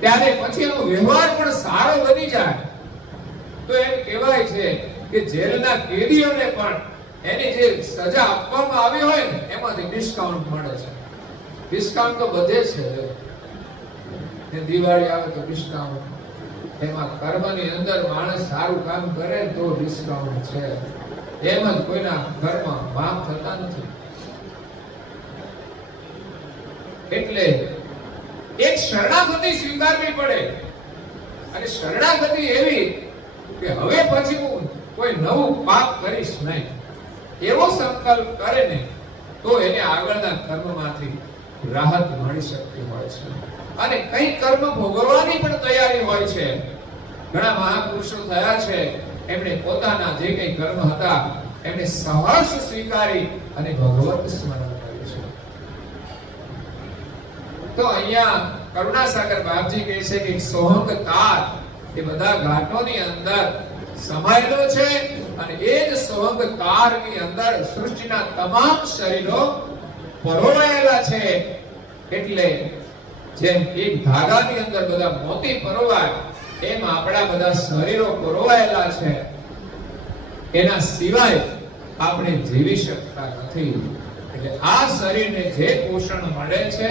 ત્યારે પછી એનો વ્યવહાર પણ સારો બની જાય તો એમ કહેવાય છે કે જેલના કેદીઓને પણ એની જે સજા આપવામાં આવી હોય ને એમાંથી ડિસ્કાઉન્ટ મળે છે. ડિસ્કાઉન્ટ તો બધે છે. દિવાળી આવે તો ડિસ્કાઉન્ટ. એમાં કર્મની અંદર માણસ સારું કામ કરે તો ડિસ્કાઉન્ટ છે. એમ જ કોઈના કર્મ માફ થતા નથી. એટલે એક શરણાગતિ સ્વીકારવી પડે. અને શરણાગતિ એવી કે હવે પછી હું કોઈ નવું પાપ કરીશ નહીં એવો સંકલ્પ કરે ને તો એને આગળના કર્મમાંથી રાહત મળી શકતી હોય છે. અને કઈ કર્મ ભોગવવાની પણ તૈયારી હોય છે. ઘણા મહાપુરુષો થયા છે, એમણે પોતાના જે કઈ કર્મ હતા એમને સહર્ષ સ્વીકારી અને ભગવત સ્મરણ કર્યું છે. તો અહીંયા કરુણાસાગર બાપજી કહે છે કે સોહંગ તાર એ બધા ઘાટોની અંદર સમાયેલો છે અને એ જ સોહંગ તારની અંદર સૃષ્ટિના તમામ શરીરો પરોવાયેલા છે. એટલે જેમ એક ધાગાની અંદર બધા મોતી પરોવાય એમ આપણા બધા શરીરો પરોવાયેલા છે. એના સિવાય આપણે જીવી શકતા નથી. એટલે આ શરીરને જે પોષણ મળે છે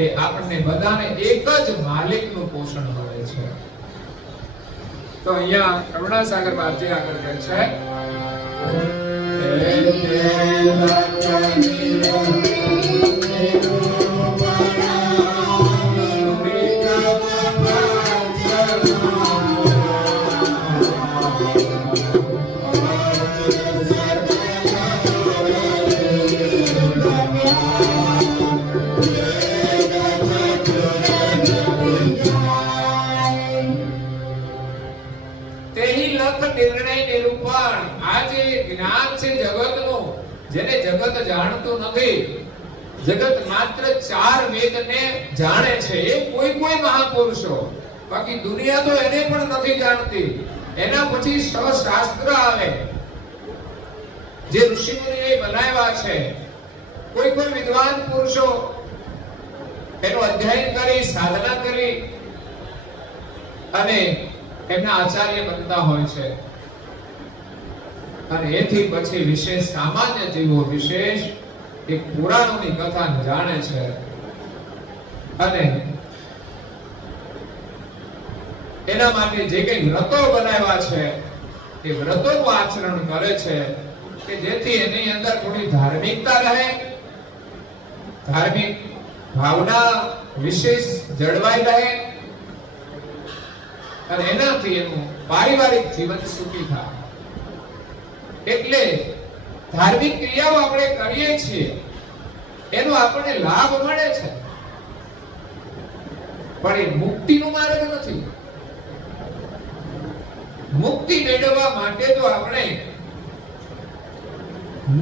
એ આપણને બધાને એક જ માલિકનું પોષણ મળે છે. તો અહીંયા કરુણાસાગર બાપજી આગળ કહે છે જેને જગત જાણતું નથી, જગત માત્ર 4 વેદને જાણે છે એ કોઈ મહાપુરુષો, બાકી દુનિયા તો એને પણ નથી જાણતી. એના પછી શાસ્ત્ર આવે જે ઋષિમુનિઓએ બનાવ્યા છે. કોઈ વિદ્વાન પુરુષો એનો અધ્યયન કરી સાધના કરી અને એમના આચાર્ય બનતા હોય છે. અને એથી પછી વિશેષ સામાન્ય જીવો વિશેષ એક પુરાણોની કથા જાણે છે અને એના માટે જે કંઈ વ્રતો બનાવ્યા છે એ વ્રતોનું આચરણ કરે છે કે જેથી એની અંદર થોડી ધાર્મિકતા રહે, ધાર્મિક ભાવના વિશેષ જળવાઈ રહે અને એનાથી એનું પારિવારિક જીવન સુખી થાય. એટલે ધાર્મિક ક્રિયાઓ આપણે કરીએ છીએ એનો આપણને લાભ મળે છે, પણ એ મુક્તિનો માર્ગ નથી. મુક્તિ મેળવવા માટે તો આપણે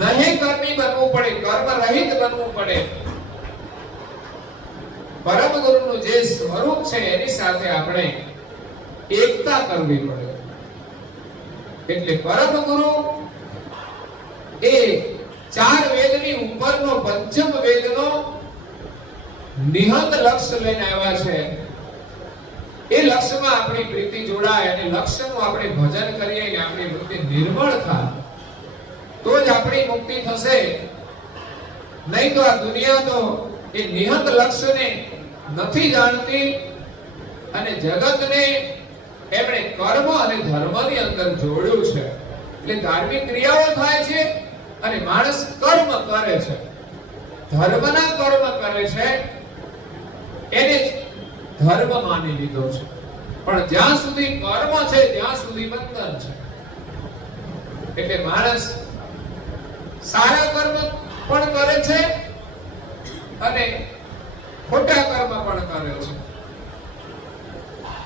નહીં કર્મી બનવું પડે, કર્મ રહિત બનવું પડે. પરમ ગુરુનું જે સ્વરૂપ છે એની સાથે આપણે એકતા કરવી પડે. એટલે પરમ ગુરુ એ 4 વેદની ઉપરનો પંચમ વેદનો નિહત લક્ષ્ય લઈને આવ્યા છે. એ લક્ષ્યમાં આપણી પ્રીતિ જોડાય અને લક્ષ્યનું આપણે ભજન કરીએ અને આપણી વૃત્તિ નિર્મળ થાય તો જ આપણી મુક્તિ થશે. નહીં તો આ દુનિયા તો એ નિહત લક્ષ્યને નથી જાણતી અને જગતને એમણે કર્મ અને ધર્મની અંદર જોડ્યું છે. એટલે ધાર્મિક ક્રિયાઓ થાય છે અને માણસ કર્મ કરે છે, ધર્મના કર્મ કરે છે, એને ધર્મ માની લીધો છે. પણ જ્યાં સુધી કર્મ છે ત્યાં સુધી બંધન છે. એટલે માણસ સારા કર્મ પણ કરે છે અને ખોટા કર્મ પણ કરે છે.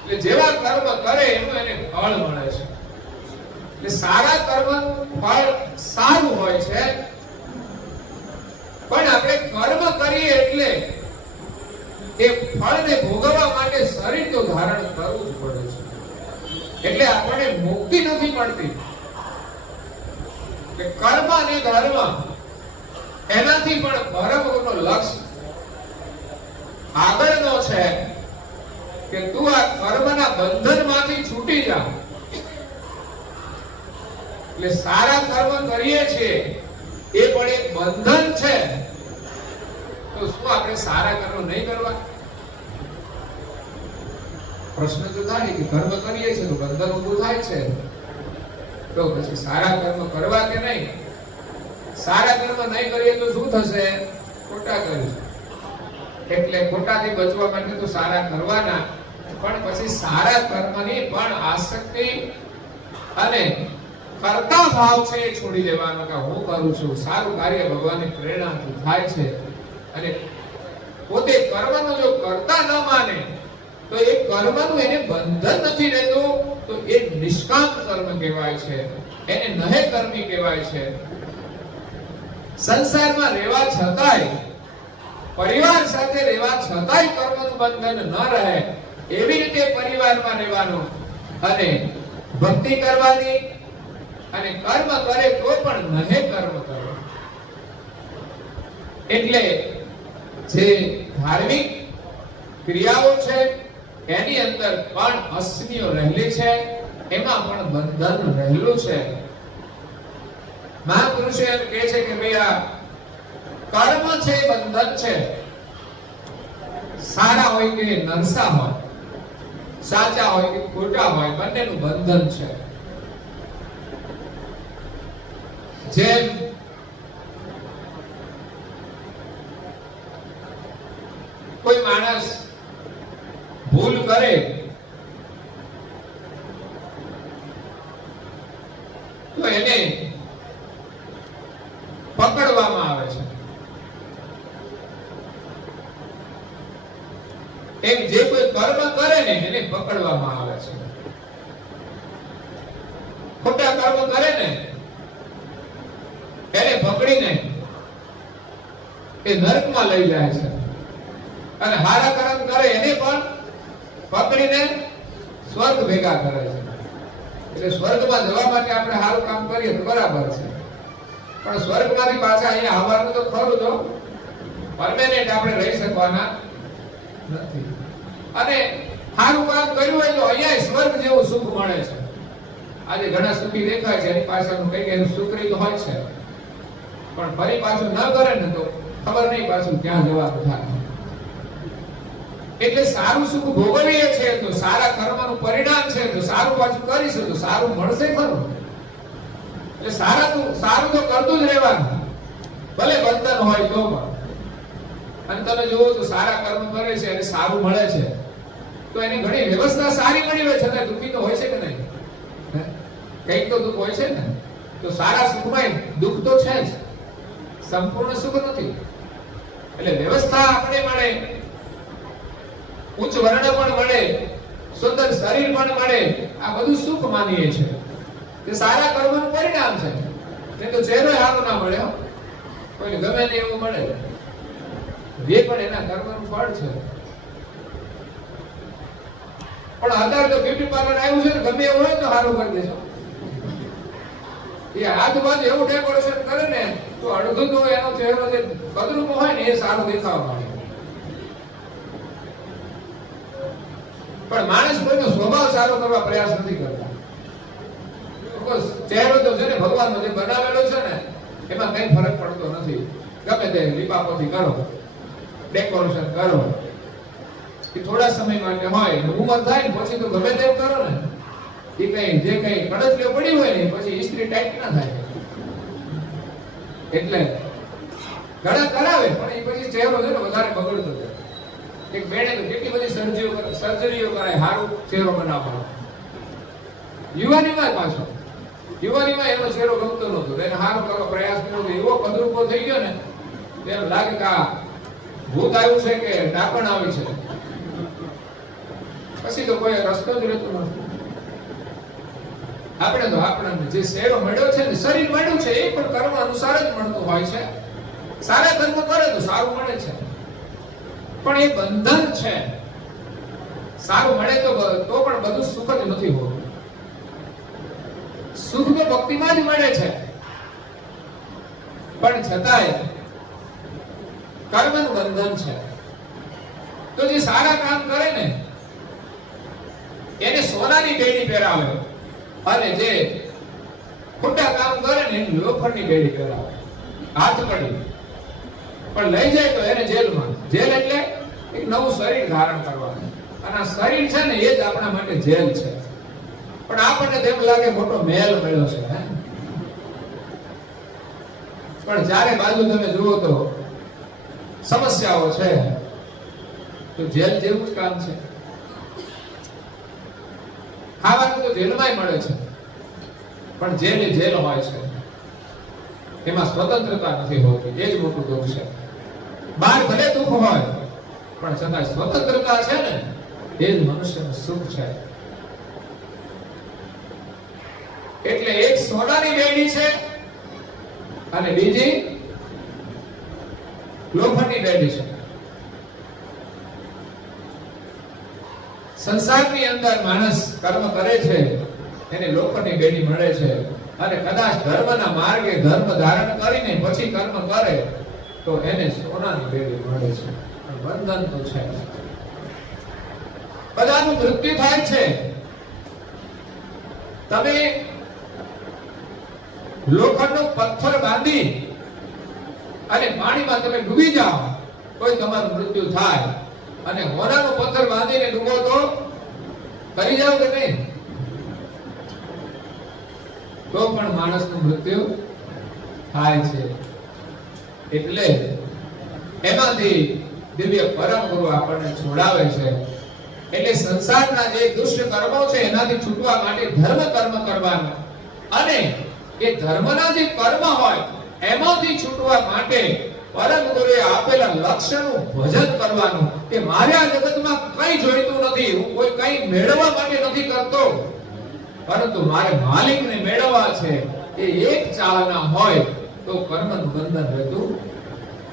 એટલે જેવા કર્મ કરે એનું એને ફળ મળે છે. એટલે સારા કર્મનું ફળ સારું હોય છે, પણ આપણે કર્મ કરીએ એટલે એ ફળને ભોગવવા માટે શરીર તો ધારણ કરવું જ પડે છે. એટલે આપણને મુક્તિ નથી મળતી. કે કર્મ અને ધર્મ એનાથી પણ પરમગુરુનો લક્ષ્ય આગળનો છે કે તું આ કર્મના બંધનમાંથી છૂટી જા. એટલે સારા કર્મ કરીએ છીએ એ પણ એક બંધન છે. તો શું આપણે સારા કર્મ નહીં કરવા? પ્રશ્ન તો થાય કે કર્મ કરીએ છીએ તો બંધન ઊભું થાય છે, તો પછી સારા કર્મ કરવા કે નહીં? સારા કર્મ નહીં કરીએ તો શું થશે? ખોટા કરીશું. એટલે ખોટાથી બચવા માટે તો સારા કરવાના, પણ પછી સારા કર્મની પણ આસક્તિ અને કરતા ભાવ છે એ છોડી દેવાનો કે હું કરું છું. સારું કાર્ય ભગવાનની પ્રેરણાથી થાય છે અને પોતે કર્મનો જો કરતા ન માને તો એ કર્મનું એને બંધન નથી રહેતું, તો એ નિષ્કામ કર્મ કહેવાય છે, એને નહે કર્મી કહેવાય છે. સંસારમાં રહેવા છતાંય, પરિવાર સાથે રહેવા છતાંય કર્મનું બંધન ન રહે એવી રીતે પરિવારમાં રહેવાનું અને ભક્તિ કરવાની અને કર્મ કરે તો પણ નહે કર્મ કરે. એટલે જે ધાર્મિક ક્રિયાઓ છે એની અંદર પણ અસ્મિઓ રહેલી છે, એમાં પણ બંધન રહેલું છે. મહાપુરુષો એમ કહે છે કે ભાઈ આ કર્મ છે એ બંધન છે. સારા હોય કે નરસા હોય, સાચા હોય કે ખોટા હોય, બંનેનું બંધન છે. જેમ કોઈ માણસ ભૂલ કરે તો એને પકડવામાં આવે છે. એમ જે કોઈ કર્મ કરે ને એને પકડવામાં આવે છે. ખોટા કર્મ કરે ને એને પકડીને એ નરકમાં લઈ જાય છે, અને હારા કર્મ કરે એને પણ પકડીને સ્વર્ગ ભેગા કરે છે. એટલે સ્વર્ગમાં જવા માટે આપણે સારું કામ કરીએ તો બરાબર છે, પણ સ્વર્ગમાંથી પાછા અહીંયા આવવાનું તો ખરું, જો પરમેનન્ટ આપણે રહી શકવાના નથી. અને સારું કામ કર્યું હોય તો અહીંયા સ્વર્ગ જેવું સુખ મળે છે. આજે ઘણા સુખી દેખાય છે, એની પાછળનું કઈ એનું સુખરી તો હોય છે, પણ ફરી પાછું ન કરે ને તો ખબર નહીં પાછું ક્યાં જવાનું થાય. એટલે સારું સુખ ભોગવીએ છીએ તો સારા કર્મનું પરિણામ છે, તો સારું પાછું કરીશું તો સારું મળશે ખરું. એટલે સારું તો કરતું જ રહેવાનું, ભલે બંધન હોય તો પણ. અને તમે જુઓ તો સારા કર્મ કરે છે અને સારું મળે છે તો એની ઘણી વ્યવસ્થા સારી મળી હોય, છતાં દુઃખી તો હોય છે કે નહીં? કંઈક તો દુઃખ હોય છે ને. તો સારા સુખમાં દુઃખ તો છે જ, સંપૂર્ણ સુખ નથી. એટલે વ્યવસ્થા આપણે મળે, ઉચ્ચ વર્ણ પણ મળે, સુંદર શરીર પણ મળે, આ બધું સુખ માનીએ છીએ. તે સારા કર્મનું પરિણામ છે. તે તો ચહેરો સારો ના મળે, કોઈને ગમે ને એવું મળે, એ પણ એના કર્મનું ફળ છે. પણ અત્યારે તો બ્યુટી પાર્લર આવ્યું છે ને, ગમે એવું હોય તો સારું કરી દેશો. એ આજુબાજુ એવું ડેકોરેશન કરે ને તો અડધું તો એનો ચહેરો જે કદરૂપ હોય ને એ સારો દેખાવા માંડે. પણ માણસ કોઈનો સ્વભાવ સારો કરવા પ્રયાસ નથી કરતા. ચહેરો તો છે ને ભગવાનનો જે બનાવેલો છે ને એમાં કઈ ફરક પડતો નથી. ગમે તે લીપાપોથી કરો, ડેકોરેશન કરો, એ થોડા સમય માટે હોય, ઉંમર થાય ને પછી તો ગમે તેમ કરો ને, એ કઈ જે કઈ કડચલીઓ પડી હોય ને પછી ઇસ્ત્રી ટાઈટ ના થાય. એટલે ઘણા કરાવે પણ એ પછી ચહેરો છે ને વધારે બગડતો જાય. એક બેને તો કેટલી બધી સર્જરીઓ કરાય સારું ચહેરો બનાવવાનો. યુવાનીમાં પાછો યુવાનીમાં એનો ચહેરો ગમતો નહોતો, એને સારો કરવા પ્રયાસ કર્યો તો એવો કદરૂપો થઈ ગયો ને એમ લાગે કે આ ભૂત આવ્યું છે કે ડાકણ આવી છે. પછી તો કોઈ રસ્તો જ રહેતો નથી. આપણે તો આપણને જે શેરો મળ્યો છે ને, શરીર મળ્યું છે, એ પણ કર્મ અનુસાર જ મળતું હોય છે. સારા કર્મ કરે તો સારું મળે છે, પણ એ બંધન છે. સારું મળે તો પણ બધું સુખ જ નથી હોતું. સુખ તો ભક્તિમાં જ મળે છે, પણ છતાંય કર્મનું બંધન છે. તો જે સારા કામ કરે ને એને સોનાની બેડી પહેરાવે, અને જે ખોટા કામ કરે ને એને લોખંડની બેડી પહેરાવે, હાથ પડી. પણ લઈ જાય તો એને જેલમાં. જેલ એટલે એક નવું શરીર ધારણ કરવાનું, અને આ શરીર છે ને એ જ આપણા માટે જેલ છે. પણ આપણને તેમ લાગે મોટો મહેલ મળ્યો છે. પણ ચારે બાજુ તમે જુઓ તો સમસ્યાઓ છે, તો જેલ જેવું જ કામ છે. ખાવાનું તો જેલમાં મળે છે, પણ જેલ એ જેલ હોય છે, એમાં સ્વતંત્રતા નથી હોતી. એ જ મોટું દુઃખ છે. બહાર ભલે દુઃખ હોય પણ છતાં સ્વતંત્રતા છે ને એ જ મનુષ્યનું સુખ છે. એટલે એક સોનાની બેડી છે અને બીજી લોખંડની બેડી છે. સંસારની અંદર માણસ કર્મ કરે છે એને લોખંડની બેડી મળે છે, અને કદાચ ધર્મના માર્ગે ધર્મ ધારણ કરીને પછી કર્મ કરે તો એને સોનાની બેડી મળે છે. બંધન તો છે. બધાનું મૃત્યુ થાય છે. તમે લોખંડનો પથ્થર બાંધી અને પાણીમાં તમે ડૂબી જાઓ તો તમારું મૃત્યુ થાય, અને હોનાનો પથ્થર બાંધીને ડૂબો તો કરી જાવ કે નહીં, તો પણ માણસનું મૃત્યુ થાય છે. એટલે એમાંથી દિવ્ય પરમ ગુરુ આપણને છોડાવે છે. એટલે સંસારના જે દુષ્ટ કર્મો છે એનાથી છૂટવા માટે ધર્મ કર્મ કરવાનું, અને એ ધર્મના જે કર્મ હોય એમાંથી છૂટવા માટે પરમ ગુરુએ આપેલા લક્ષ્યનું ભજન કરવાનું કે મારે આ જગતમાં કંઈ જોઈતું નથી, હું કોઈ કંઈ મેળવવા માટે નથી કરતો, પરંતુ મારે માલિકને મેળવવા છે. એ એક ચાલના હોય તો કર્મનું બંધન રહેતું.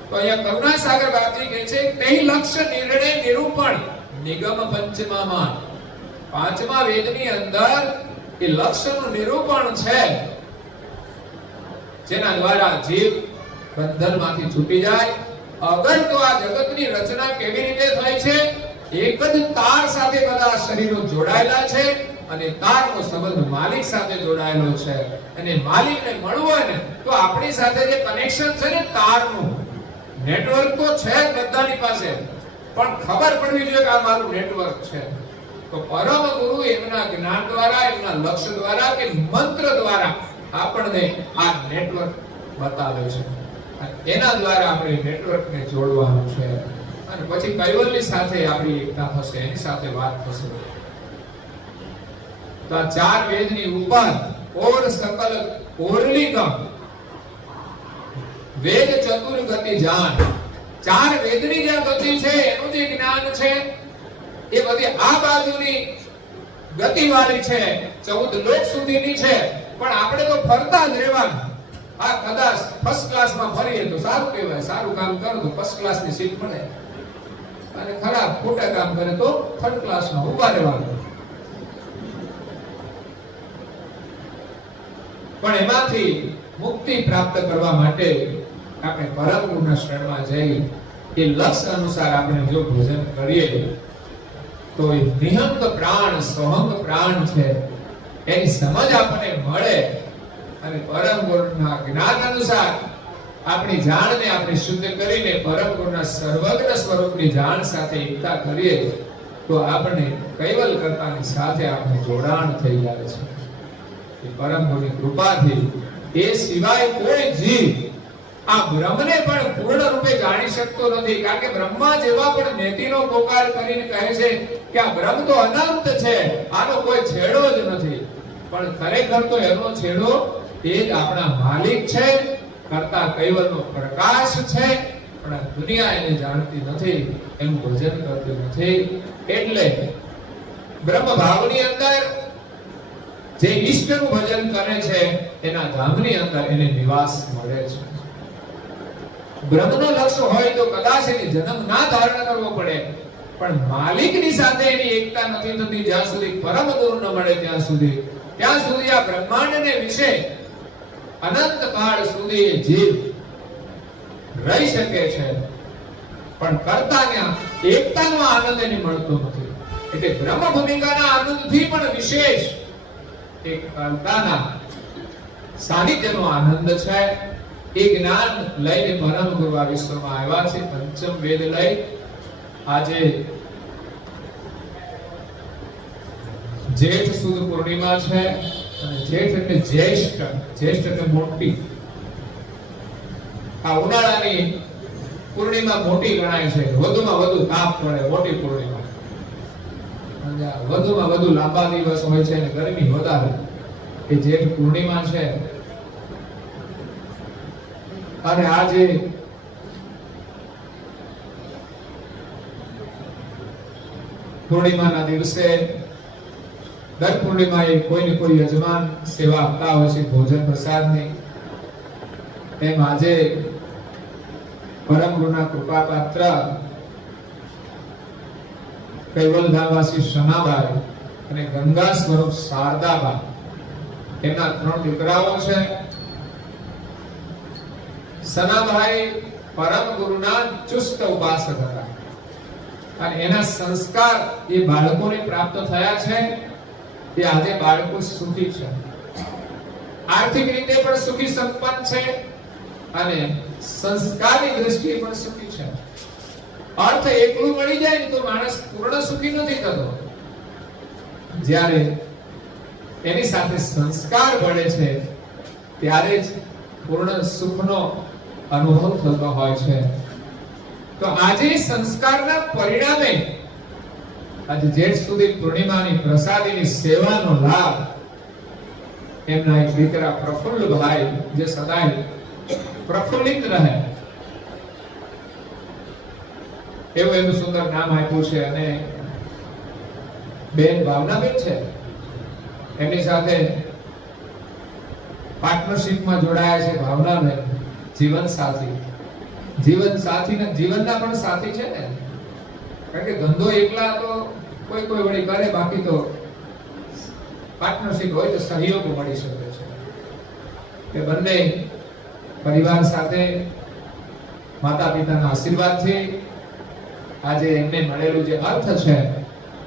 તો અહીંયા કરુણાસાગર બાપજી કહે છે તે લક્ષ્ય નિર્ણય નિરૂપણ નિગમ પંચમામાં, પાંચમા વેદની અંદર એ લક્ષ્યનું નિરૂપણ છે, જેના દ્વારા જીવ બંધનમાંથી છૂટી જાય. અગર તો આ જગતની રચના કેવી રીતે થઈ છે, એક જ તાર સાથે બધા શરીરો જોડાયેલા છે, અને તારનો સંબંધ માલિક સાથે જોડાયેલો છે, અને માલિકને મળવું હોય ને તો આપણી સાથે જે કનેક્શન છે ને તારનું નેટવર્ક તો છે બધાની પાસે, પણ ખબર પડવી જોઈએ કે આ મારું નેટવર્ક છે. તો પરમ ગુરુ એમના જ્ઞાન દ્વારા, એમના લક્ષ્ય દ્વારા કે મંત્ર દ્વારા આપણને આ નેટવર્ક બતાવે છે, એના દ્વારા આપણે નેટવર્કને જોડવાનું છે. અને પછી કૈવલ્ય સાથે આપણી એકતા થશે, એની સાથે વાત થશે. તો આ ચાર વેદની ઉપર ઓર સકલ ઓરલી ગમ વેદ ચતુર ગતિ જાન, ચાર વેદની જે ગતિ છે એનું જે જ્ઞાન છે એ બધી આ બાજુની ગતિવાળી છે, 14 લોક સુધીની છે. પણ આપણે તો ફરતા જ રહેવાનું. આ કદાચ ફર્સ્ટ ક્લાસમાં ફરીએ તો સારું કહેવાય, સારું કામ કરો તો ફર્સ્ટ ક્લાસની સીટ મળે, અને ખરાબ ખોટા કામ કરે તો થર્ડ ક્લાસમાં ઊભા રહેવાનું. પણ એમાંથી મુક્તિ પ્રાપ્ત કરવા માટે આપણે પરમ ગુરુના શરણમાં જઈ એ લક્ષ્ય અનુસાર આપણે જો ભોજન કરીએ તો એ નિહંગ પ્રાણ સોહંગ પ્રાણ છે એની સમજ આપણને મળે, અને પરમ ગુરુના જ્ઞાન અનુસાર આપણી જાણને આપણે શુદ્ધ કરીને પરમ ગુરુના સર્વજ્ઞ સ્વરૂપની જાણ સાથે એકતા કરીએ તો આપણે કૈવલ કરતાની સાથે આપણે જોડાણ થઈ જાય છે. પરમ ગુરુની કૃપાથી એ સિવાય કોઈ જીવ આ બ્રહ્મને પણ પૂર્ણ રૂપે જાણી શકતો નથી. કારણ કે બ્રહ્મા જેવા પણ નેતિનો પોકાર કરીને કહે છે કે આ બ્રહ્મ તો અનંત છે, આનો કોઈ છેડો જ નથી. પણ ખરેખર તો એનો છેડો એ જ આપણા માલિક છે, કરતા કૈવલનો પ્રકાશ છે. પણ દુનિયા એને જાણતી નથી, એનું ભજન કરતી નથી. એટલે બ્રહ્મ ભાવની અંદર જે ઈષ્ટનું ભજન કરે છે એના ધામની અંદર એને નિવાસ મળે છે. બ્રહ્મનો લક્ષ્ય હોય તો કદાચ એની જન્મ ના ધારણ કરવો પડે, પણ માલિકની સાથે એની એકતા નથી થતી જ્યાં સુધી પરમ ગુરુ ન મળે ત્યાં સુધી આ બ્રહ્માંડને વિશે અનંત કાળ સુધી જીવ રહી શકે છે, પણ કર્તાને એકતાનો આનંદ એને મળતો નથી. એટલે બ્રહ્મ ભૂમિકાના આનંદથી પણ વિશેષ એક કર્તાના સાનિધ્યનો આનંદ છે. એ જ્ઞાન લઈને પરમ ગુરુ આ વિશ્વમાં આવ્યા છે. પંચમ વેદ લઈ આજે જેઠ સુદ પૂર્ણિમા છે, અને જેઠ એટલે જ્યેષ્ઠ એટલે મોટી. આ ઉનાળાની પૂર્ણિમા મોટી ગણાય છે. વધુમાં વધુ તાપ પડે મોટી પૂર્ણિમા, અને વધુમાં વધુ લાંબા દિવસ હોય છે અને ગરમી વધારે. એ જેઠ પૂર્ણિમા છે. અને આજે પૂર્ણિમાના દિવસે દર પૂર્ણિમાએ કોઈ ને કોઈ યજમાન સેવા આપતા હોય છે ભોજન પ્રસાદની. એમ આજે પરમ ગુરુના કૃપા પાત્ર કૈવલધામવાસી શનાબાઈ અને ગંગા સ્વરૂપ શારદાબા, એમના 3 દીકરાઓ છે. સનાભાઈ પરમ ગુરુના ચુસ્ત ઉપાસક હતા, અને એના સંસ્કાર એ બાળકોને પ્રાપ્ત થયા છે. એ આજે બાળકો સુખી છે. આર્થિક રીતે પણ સુખી સંપન્ન છે અને સંસ્કારની દ્રષ્ટિએ પણ સુખી છે. અર્થ એકલું મળી જાય ને તો માણસ પૂર્ણ સુખી નથી થતો. જ્યારે એની સાથે સંસ્કાર ભળે છે ત્યારે જ પૂર્ણ સુખનો અનુભવ થતો હોય છે. તો આજે સંસ્કારના પરિણામે આજે જેઠ સુધી પૂર્ણિમાની પ્રસાદીની સેવાનો લાભ એમના એક દીકરા પ્રફુલ્લભાઈ જે સદાય પ્રફુલ્લિત રહે એવું એનું સુંદર નામ આપ્યું છે. અને બેન ભાવનાબેન છે એમની સાથે પાર્ટનરશિપમાં જોડાયા છે. ભાવનાબેન જીવન સાથી ને જીવનના પણ સાથી છે ને, કારણ કે ધંધો એકલા તો કોઈ વળી કરે, બાકી તો પાર્ટનરશિપ હોય તો સહયોગ મળી શકે છે. કે બંને પરિવાર સાથે માતા પિતાના આશીર્વાદથી આજે એમને મળેલું જે અર્થ છે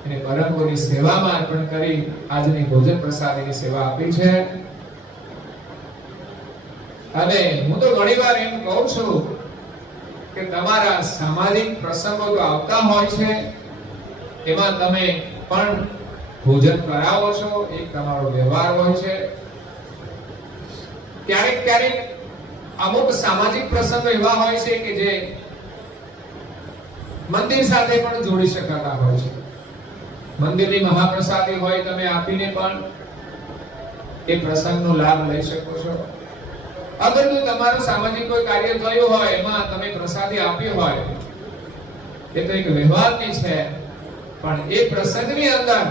એને પરમ ગુરુની સેવામાં અર્પણ કરી આજની ભોજન પ્રસાદીની સેવા આપી છે. અને હું તો ઘણીવાર એમ કહું છું કે તમારા સામાજિક પ્રસંગો તો આવતા હોય છે, એમાં તમે પણ ભોજન કરાવો છો, એક તમારો વ્યવહાર હોય છે. ક્યારેક અમુક સામાજિક પ્રસંગો એવા હોય છે કે જે મંદિર સાથે પણ જોડી શકાતા હોય છે. મંદિરની મહાપ્રસાદી હોય, તમે આપીને પણ એ પ્રસંગનો લાભ લઈ શકો છો. અગર જો તમારું સામાજિક કોઈ કાર્ય થયું હોય, એમાં તમે પ્રસાદી આપી હોય, એ તો એક વ્યવહારની છે, પણ એ પ્રસંગની અંદર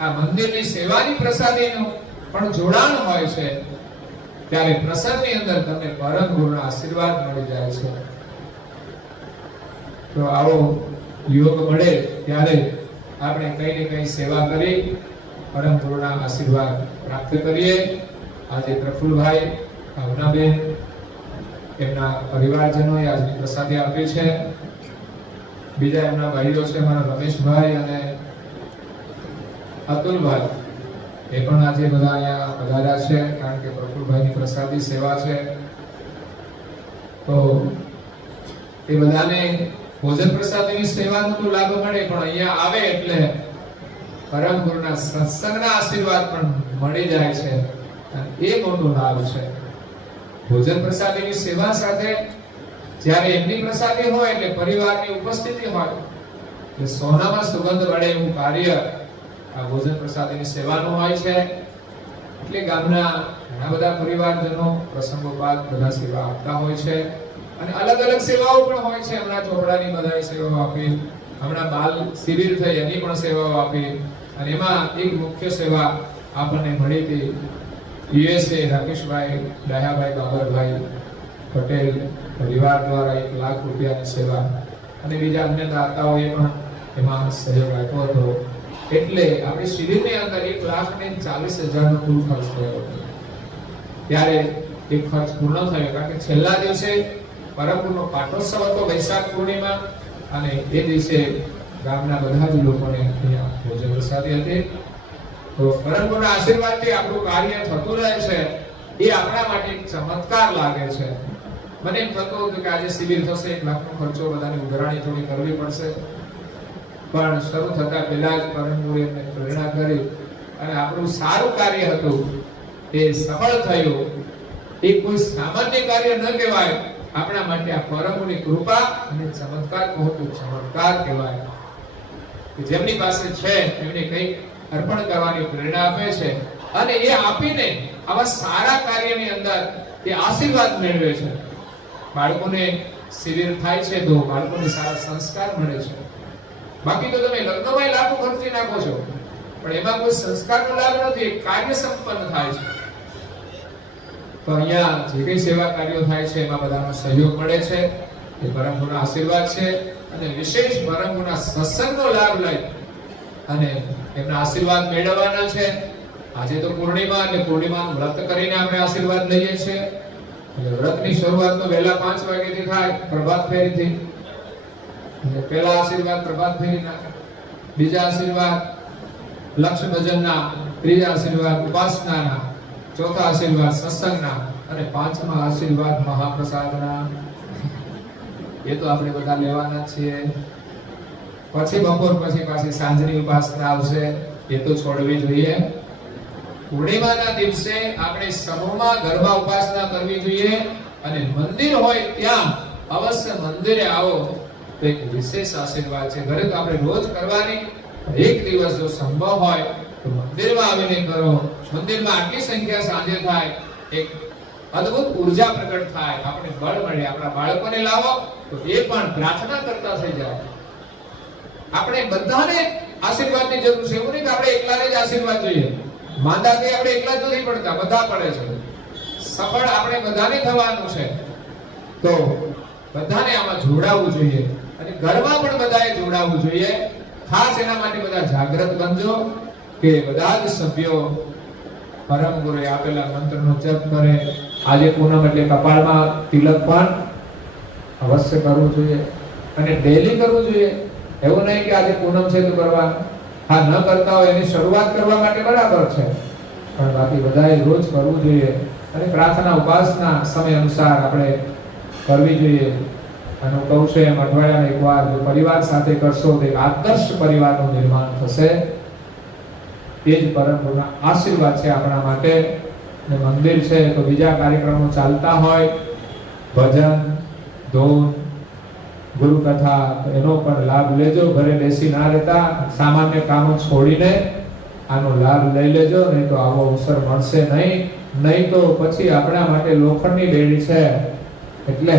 આ મંદિરની સેવાની પ્રસાદીનું પણ જોડાણ હોય છે. ત્યારે પ્રસંગની અંદર તમને પરમ ગુરુના આશીર્વાદ મળી જાય છે. તો આવો યોગ મળે ત્યારે આપણે કઈ ને કઈ સેવા કરી પરમ ગુરુના આશીર્વાદ પ્રાપ્ત કરીએ. આજે પ્રફુલ્લભાઈ, ભાવનાબેન, એમના પરિવારજનોએ આજની પ્રસાદી આપી છે. બીજા એમના ભાઈઓ છે, મારા રમેશભાઈ અને અતુલભાઈ, એ પણ આજે બધા અહીંયા પધાર્યા છે, કારણ કે પ્રફુલ્લભાઈની પ્રસાદી સેવા છે. તો એ બધાને ભોજન પ્રસાદીની સેવાનો તો લાભ મળે, પણ અહીંયા આવે એટલે પરમ ગુરુના સત્સંગના આશીર્વાદ પણ મળી જાય છે. એ મોટો લાભ છે. ભોજન પ્રસાદીની સેવા સાથે જ્યારે એમની પ્રસાદી હોય એટલે પરિવારની ઉપસ્થિતિ હોય, એટલે સોનામાં સુગંધ વળે એવું કાર્ય આ ભોજન પ્રસાદીની સેવાનું હોય છે. એટલે ગામના ઘણા બધા પરિવારજનો પ્રસંગોપાત બધા સેવા આપતા હોય છે. અને અલગ અલગ સેવાઓ પણ હોય છે. હમણાં ચોપડાની બધા સેવાઓ આપી, હમણાં બાલ શિબિર થઈ એની પણ સેવાઓ આપી. અને એમાં એક મુખ્ય સેવા આપણને મળી હતી યુએસએ રાકેશભાઈ ડાયાભાઈ બાબરભાઈ પટેલ પરિવાર દ્વારા 1 લાખ રૂપિયાની સેવા, અને બીજા અન્ય દાતાઓએ પણ એમાં સહયોગ આપ્યો હતો. એટલે આપણી શિબિરની અંદર 1,40,000 નો કુલ ખર્ચ થયો હતો. ત્યારે એ ખર્ચ પૂર્ણ થયો, કારણ કે છેલ્લા દિવસે પરમ ગુરુનો પાટોત્સવ હતો, વૈશાખ પૂર્ણિમા, અને એ દિવસે ગામના બધા જ લોકોને અહીંયા ભોજન પ્રસાદી હતી. તો પરમ ગુરુના આશીર્વાદથી આપણું કાર્ય થતું રહે છે. એ આપણા માટે એક ચમત્કાર લાગે છે. મને એમ થતું હતું કે આજે શિબિર થશે, 1 લાખનો ખર્ચો, બધાની ઉઘરાણી થોડી કરવી પડશે, પણ શરૂ થતા પહેલા જ પરમ ગુરુએ એમને પ્રેરણા કરી અને આપણું સારું કાર્ય હતું એ સફળ થયું. એ કોઈ સામાન્ય કાર્ય ન કહેવાય, આપણા માટે આ પરમ ગુરુની કૃપા અને ચમત્કાર ચમત્કાર કહેવાય. કે જેમની પાસે છે એમને કંઈક અર્પણ કરવાની પ્રેરણા આપે છે, અને એ આપીને આવા સારા કાર્યની અંદર એ આશીર્વાદ મેળવે છે. બાળકોને શિબિર થાય છે તો બાળકોને સારા સંસ્કાર મળે છે. બાકી તો તમે લગ્નમાં લાખો ખર્ચી નાખો છો, પણ એમાં કોઈ સંસ્કારનો લાભ નથી, કાર્ય સંપન્ન થાય છે. તો અહીંયા જે કઈ સેવા કાર્યો થાય છે એમાં બધાનો સહયોગ મળે છે. એ પરમ ગુરુના આશીર્વાદ છે. અને વિશેષ પરમ ગુરુના સત્સંગનો લાભ લઈ અને એમના આશીર્વાદ મેળવવાના છે. આજે તો પૂર્ણિમા, એટલે પૂર્ણિમાનું વ્રત કરીને આપણે આશીર્વાદ લઈએ છીએ. એટલે વ્રતની શરૂઆત તો વહેલા 5 વાગ્યાથી થાય, પ્રભાત ફેરીથી. પહેલા આશીર્વાદ પ્રભાત ફેરીના, બીજા આશીર્વાદ લક્ષ ભજનના, ત્રીજા આશીર્વાદ ઉપાસનાના, ચોથા આશીર્વાદ સત્સંગના અને પાંચમા આશીર્વાદ મહાપ્રસાદના. એ તો આપણે બધા લેવાના જ છીએ. પછી બપોર પછી પાછી સાંજની ઉપાસના આવશે, એ તો છોડવી જોઈએ. પૂર્ણિમાના દિવસે આપણે સમૂહમાં ગરબા ઉપાસના કરવી જોઈએ અને મંદિર હોય ત્યાં અવશ્ય મંદિરે આવો તો એક વિશેષ આશીર્વાદ છે. ઘરે તો આપણે રોજ કરવાની, એક દિવસ જો સંભવ હોય તો મંદિરમાં આવીને કરો. મંદિરમાં આટલી સંખ્યા સાંજે થાય, એક અદ્ભુત ઉર્જા પ્રગટ થાય, આપણે બળ મળે. આપણા બાળકોને લાવો તો એ પણ પ્રાર્થના કરતા થઈ જાય. આપણે બધાને આશીર્વાદની જરૂર છે. એવું નહીં કે આપણે એકલાને જ આશીર્વાદ જોઈએ. માંદા કે આપણે એકલા જ નથી પડતા, બધા પડે છે. સફળ આપણે બધાને થવાનું છે, તો બધાને આમાં જોડાવવું જોઈએ અને ઘરમાં પણ બધાએ જોડાવવું જોઈએ. ખાસ એના માટે બધા જાગૃત બનજો કે બધા જ સભ્યો પરમ ગુરુએ આપેલા મંત્રનો જપ કરે. આજે પૂનમ એટલે કપાળમાં તિલક પણ અવશ્ય કરવું જોઈએ અને ડેલી કરવું જોઈએ. એવું નહીં કે આજે પૂનમ છે તો કરવાનું. હા, ન કરતા હોય એની શરૂઆત કરવા માટે બરાબર છે, પણ બાકી બધાએ રોજ કરવું જોઈએ અને પ્રાર્થના ઉપાસના સમય અનુસાર આપણે કરવી જોઈએ. અને હું કહું છું એમ અઠવાડિયામાં એકવાર જો પરિવાર સાથે કરશો તો એક આદર્શ પરિવારનું નિર્માણ થશે. એ જ પરમ ગુરુના આશીર્વાદ છે આપણા માટે. ને મંદિર છે તો બીજા કાર્યક્રમો ચાલતા હોય, ભજન, ધૂન, ગુરુ કથા, એનો પણ લાભ લેજો. ઘરે બેસી ના રહેતા, સામાન્ય કામો છોડીને આનો લાભ લઈ લેજો. નહીં તો આવો અવસર મળશે નહીં તો પછી આપણા માટે લોખંડની બેડી છે, એટલે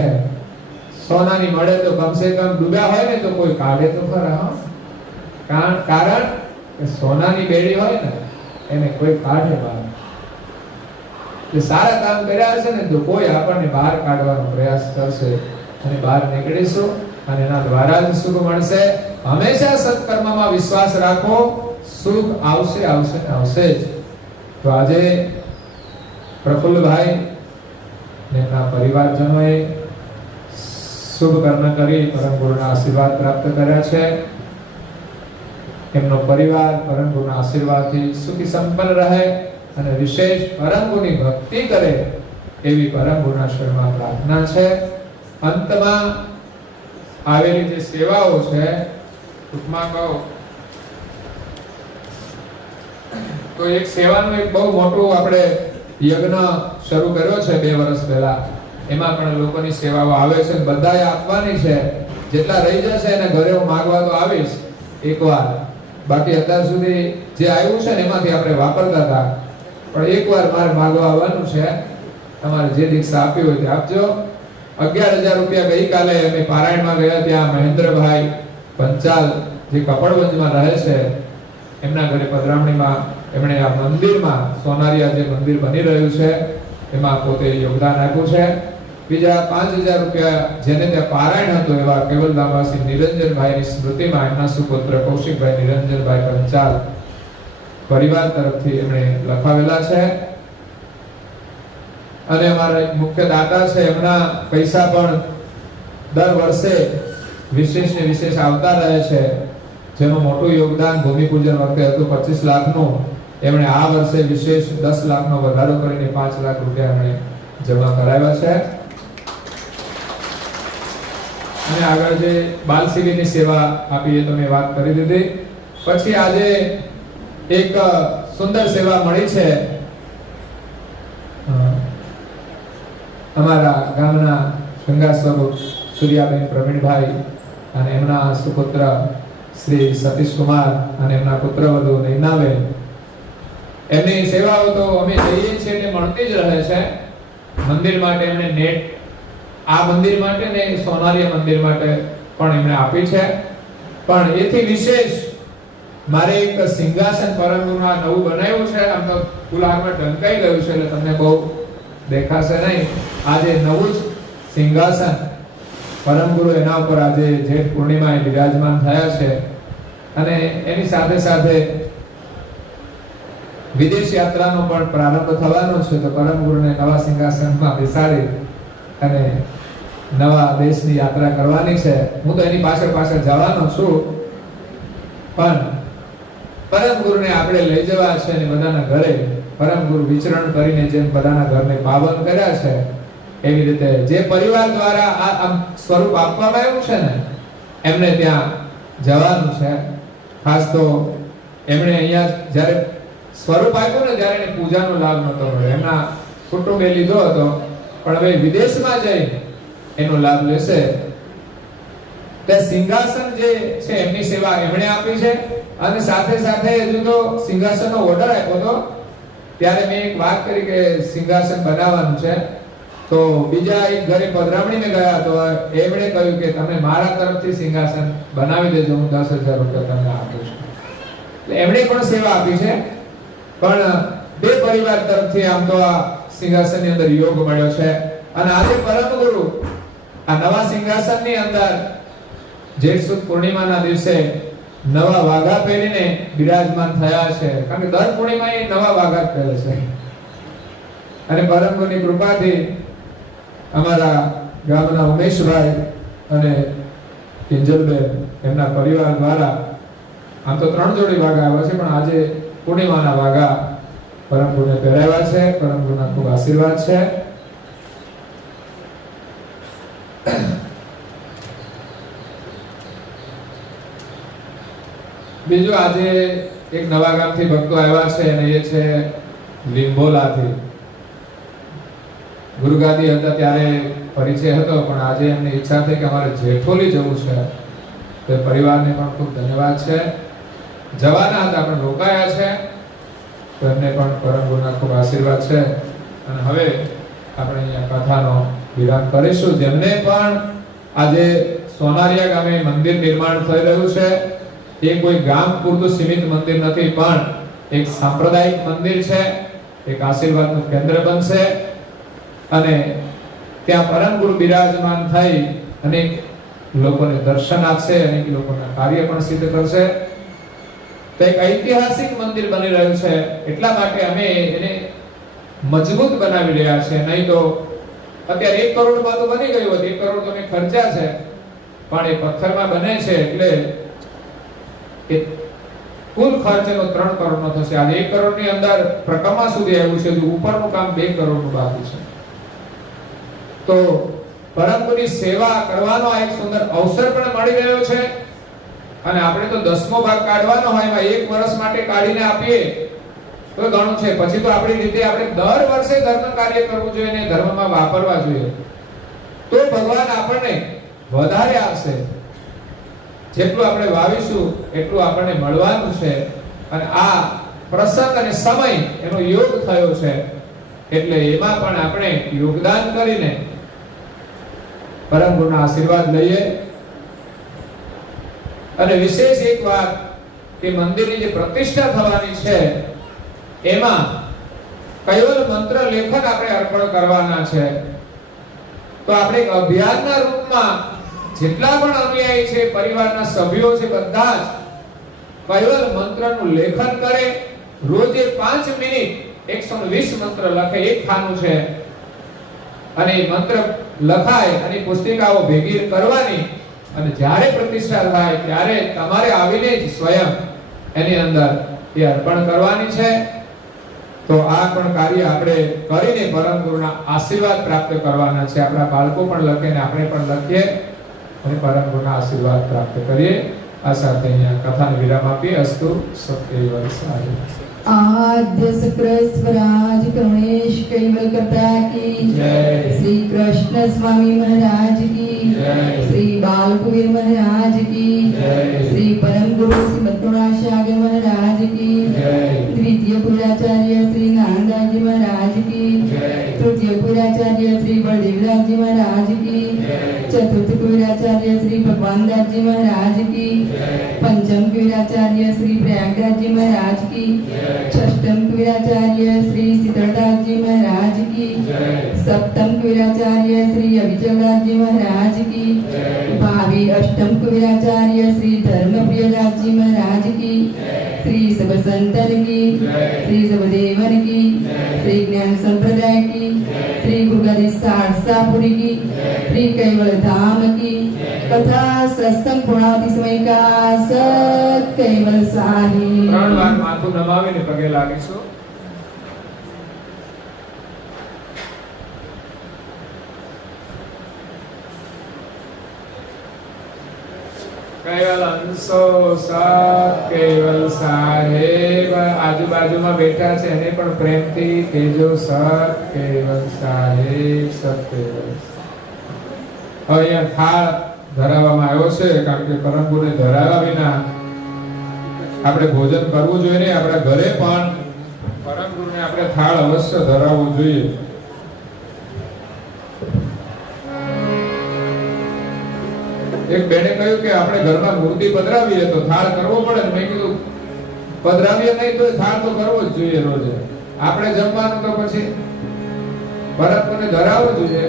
સોનાની મળે તો કમસે કમ ડૂબ્યા હોય ને તો કોઈ કાઢે તો ખરા. કારણ કે સોનાની બેડી હોય ને એને કોઈ કાઢે બહાર. જે સારા કામ કર્યા હશે ને તો કોઈ આપણને બહાર કાઢવાનો પ્રયાસ કરશે અને બહાર નીકળીશું અને એના દ્વારા જ સુખ મળશે. હંમેશા સત્કર્મમાં વિશ્વાસ રાખો, સુખ આવશે જ. તો આજે પ્રફુલ્લભાઈ ને એમના પરિવારજનોએ શુભ કર્મ કરી પરમ ગુરુના આશીર્વાદ પ્રાપ્ત કર્યા છે. એમનો પરિવાર પરમ ગુરુના આશીર્વાદથી સુખી સંપન્ન રહે અને વિશેષ પરમ ગુરુની ભક્તિ કરે એવી પરમ ગુરુના શરણમાં પ્રાર્થના છે. અંતમાં આવેલી જે સેવાઓ છે, ટૂંકમાં કહો તો એક સેવાનું એક બહુ મોટું આપણે યજ્ઞ શરૂ કર્યો છે 2 વર્ષ પહેલા. એમાં પણ લોકોની સેવાઓ આવે છે, બધાએ આપવાની છે. જેટલા રહી જશે એને ઘરે હું માંગવા તો આવીશ એકવાર. બાકી અત્યાર સુધી જે આવ્યું છે ને એમાંથી આપણે વાપરતા હતા, પણ એકવાર મારે માંગવા આવવાનું છે. તમારે જે દીક્ષા આપી હોય તે આપજો. 11,000 રૂપિયા ગઈકાલે અમે પારાયણમાં ગયા, ત્યાં મહેન્દ્રભાઈ પંચાલ જે કપડવંજમાં રહે છે એમના ઘરે પધરામણીમાં એમણે આ મંદિરમાં સોનારીયા જે મંદિર બની રહ્યું છે એમાં પોતે યોગદાન આપ્યું છે. બીજા 5,000 રૂપિયા જેને ત્યાં પારાયણ હતું એવા કેવલધામવાસી નિરંજનભાઈની સ્મૃતિમાં એમના સુપુત્ર કૌશિકભાઈ નિરંજનભાઈ પંચાલ પરિવાર તરફથી એમણે લખાવેલા છે. અને અમારા એક મુખ્ય દાતા છે, એમના પૈસા પણ દર વર્ષે વિશેષ ને વિશેષ આવતા રહે છે. જેનું મોટું યોગદાન ભૂમિપૂજન વખતે હતું 25 લાખનું. એમણે આ વર્ષે વિશેષ 10 લાખનો વધારો કરીને 5 લાખ રૂપિયા એમણે જમા કરાવ્યા છે. અને આગળ જે બાલ શિબિરની સેવા આપી એ તમે વાત કરી દીધી. પછી આજે એક સુંદર સેવા મળી છે અમારા ગામના ગંગા સ્વરૂપ સૂર્યાબેન પ્રવીણભાઈ અને એમના સુપુત્ર શ્રી સતીશકુમાર અને એમના પુત્રવધુ નૈનાબેન. એમની સેવાઓ તો અમે જઈએ છીએ એટલે મળતી જ રહે છે. મંદિર માટે એમણે નેટ આ મંદિર માટે ને સોનારીયા મંદિર માટે પણ એમણે આપી છે. પણ એથી વિશેષ મારે એક સિંહાસન પરમ ગુરુના નવું બનાવ્યું છે. આમ તો ફુલહારમાં ઢંકાઈ ગયું છે એટલે તમને બહુ દેખાશે નહીં. આજે નવું જ સિંહાસન પરમ ગુરુ એના ઉપર આજે જેઠ પૂર્ણિમાએ બિરાજમાન થયા છે. અને એની સાથે સાથે વિદેશ યાત્રાનો પણ પ્રારંભ થવાનો છે. તો પરમ ગુરુને નવા સિંહાસનમાં બેસાડી અને નવા દેશની યાત્રા કરવાની છે. હું તો એની પાછળ જવાનો છું, પણ પરમ ગુરુને આપણે લઈ જવા છે અને બધાના ઘરે પરમ ગુરુ વિચરણ કરીને જેમ બધાના ઘરને પાવન કર્યા છે એવી રીતે જે પરિવાર દ્વારા આ સ્વરૂપ આપવામાં આવ્યું છે ને એમને ત્યાં જવાનું છે. ખાસ તો એમણે અહીંયા જ્યારે સ્વરૂપ આપ્યું ને ત્યારે એને પૂજાનો લાભ નહોતો મળ્યો. એમના કુટુંબે લીધો હતો પણ હવે વિદેશમાં જઈ એનો લાભ લેશે. તે સિંહાસન જે છે એમની સેવા એમણે આપી છે અને સાથે સાથે હજુ તો સિંહાસનનો ઓર્ડર આપ્યો હતો ત્યારે મેં એક વાત કરી કે સિંહાસન બનાવવાનું છે. તો બીજા એક ઘરે પધરામણીને ગયા તો એમણે કહ્યું કે તમે મારા તરફથી સિંહાસન બનાવી દેજો, હું 10,000 રૂપિયા તમને આપું છું. એટલે એમણે પણ સેવા આપી છે. પણ બે પરિવાર તરફથી આમ તો આ સિંહાસનની અંદર યોગ મળ્યો છે અને આજે પરમ ગુરુ આ નવા સિંહાસનની અંદર જેઠ સુદ પૂર્ણિમાના દિવસે નવા વાઘા પહેરીને બિરાજમાન થયા છે. કારણ કે દર પૂર્ણિમાએ નવા વાઘા પહેરે છે અને પરમ ગુરુની કૃપાથી અમારા ગામના ઉમેશભાઈ અને કિંજલબેન એમના પરિવાર દ્વારા આમ તો 3 જોડી વાઘા આવ્યા છે પણ આજે પૂર્ણિમાના વાઘા પરમ ગુરુને પહેરાવ્યા છે. પરમ ગુરુના ખૂબ આશીર્વાદ છે. બીજું આજે એક નવા ગામથી ભક્તો આવ્યા છે અને એ છે લીંબોલાથી. ગુરુગાદી હતા ત્યારે પરિચય હતો પણ આજે એમની ઈચ્છા થઈ કે અમારે જેઠોલી જવું છે. તો પરિવારને પણ ખૂબ ધન્યવાદ છે. જવાના હતા પણ રોકાયા છે તો એમને પણ પરમ ગુરુના ખૂબ આશીર્વાદ છે. અને હવે આપણે અહીંયા કથાનો વિરામ કરીશું. જેમને પણ આજે સોનારિયા ગામે મંદિર નિર્માણ થઈ રહ્યું છે એ કોઈ ગામ પૂરતું સીમિત મંદિર નથી પણ એક સાંપ્રદાયિક મંદિર છે, એક આશીર્વાદનું કેન્દ્ર બનશે અને ત્યાં પરમ ગુરુ બિરાજમાન થઈ અનેક લોકોને દર્શન આપશે, અનેક લોકોના કાર્ય પણ સિદ્ધ કરશે. તો એક ઐતિહાસિક મંદિર બની રહ્યું છે એટલા માટે અમે એને મજબૂત બનાવી રહ્યા છે. નહીં તો અત્યારે 1 કરોડમાં તો બની ગયું હતું, 1 કરોડ તો મેં ખર્ચ્યા છે પણ એ પથ્થરમાં બને છે એટલે કે કુલ ખર્ચ એનો 3 કરોડનો થશે. આજે 1 કરોડની અંદર પ્રકમા સુધી આવ્યું છે, ઉપરનું કામ 2 કરોડનું બાકી છે. તો પરમ ગુરુની સેવા કરવાનો આ એક સુંદર અવસર પણ મળી રહ્યો છે અને આપણે તો 10મો ભાગ કાઢવાનો હોય એમાં 1 વર્ષ માટે કાઢીને આપીએ તો ઘણું છે. પછી તો આપણી રીતે આપણે દર વર્ષે ધર્મ કાર્ય કરવું જોઈએ અને ધર્મમાં વાપરવા જોઈએ તો ભગવાન આપણને વધારે આપશે. જેટલું આપણે વાવીશું એટલું આપણને મળવાનું છે અને આ પ્રસંગ અને સમય એનો યોગ થયો છે એટલે એમાં પણ આપણે યોગદાન કરીને પરમ ગુરુના આશીર્વાદ લઈએ. અને વિશેષ એક વાત કે મંદિરની જે પ્રતિષ્ઠા થવાની છે એમાં કૈવલ મંત્ર લેખન આપણે અર્પણ કરવાના છે. તો આપણે એક અભિયાનના રૂપમાં જેટલા પણ અનુયાયી છે, પરિવારના સભ્યો છે, બધા જ કૈવલ મંત્રનું લેખન કરે. રોજે 5 મિનિટ 120 મંત્ર લખે. એક ખાનું છે અને એ મંત્ર લખાય અને પુસ્તિકાઓ ભેગી કરવાની અને જ્યારે પ્રતિષ્ઠા થાય ત્યારે તમારે આવીને જ સ્વયં એની અંદર એ અર્પણ કરવાની છે. તો આ પણ કાર્ય આપણે કરીને પરમ ગુરુના આશીર્વાદ પ્રાપ્ત કરવાના છે. આપણા બાળકો પણ લખે ને આપણે પણ લખીએ અને પરમ ગુરુના આશીર્વાદ પ્રાપ્ત કરીએ. આ સાથે અહીંયા કથાને વિરામ આપીએ. અસ્તુ સત્ય વર્ષાય. आद्य स्वराज क्रमेश कैवल कथा की जय। श्री कृष्ण स्वामी महाराज की जय। श्री बालकुबीर महाराज की जय। श्री परम गुरु श्री मथुराशागर महाराज की जय। तृतीय पूराचार्य श्री नानदास जी महाराज की जय। तृतीय पूराचार्य श्री बलदेवराज जी महाराज की जय। चतुर्थ पूराचार्य श्री भगवान दास जी महाराज की जय। पंचम पूराचार्य श्री प्रयागराज जी महाराज की षष्ठम वीराचार्य श्री शीतलदास जी महाराज की जय। सप्तम वीराचार्य श्री अभिजलदास जी महाराज की जय। भावी अष्टम वीराचार्य श्री धर्मप्रियदास जी महाराज की श्री सब संतन की जय। श्री सब देवन की जय। श्री ज्ञान संप्रदाय की श्री गुरुगादी सारसापुरी की श्री कैवल धाम की कथा सत्संग पूर्णावती समय का सत कैवल साही 3 વાર માથું નમાવીને પગે લાગીશું. કેવલ અંશો સત કેવલ સાહેબ. આજુબાજુમાં બેઠા છે એને પણ પ્રેમથી કહેજો સત કેવલ સાહેબ, સત કેવલ. હવે અહીંયા થાળ ધરાવવામાં આવ્યો છે કારણ કે પરમ ગુરુને ધરાવ્યા વિના આપણે ભોજન કરવું જોઈએ ને. આપણા ઘરે પણ પરમ ગુરુને આપણે થાળ અવશ્ય ધરાવવો જોઈએ. એક બેને કહ્યું કે આપણે ઘરમાં મૂર્તિ પધરાવીએ તો થાળ કરવો પડે. મેં કીધું પધરાવીએ નહીં તો થાળ તો કરવો જ જોઈએ રોજે. આપણે જમવાનું તો પછી પરમ ગુરુને ધરાવવો જોઈએ.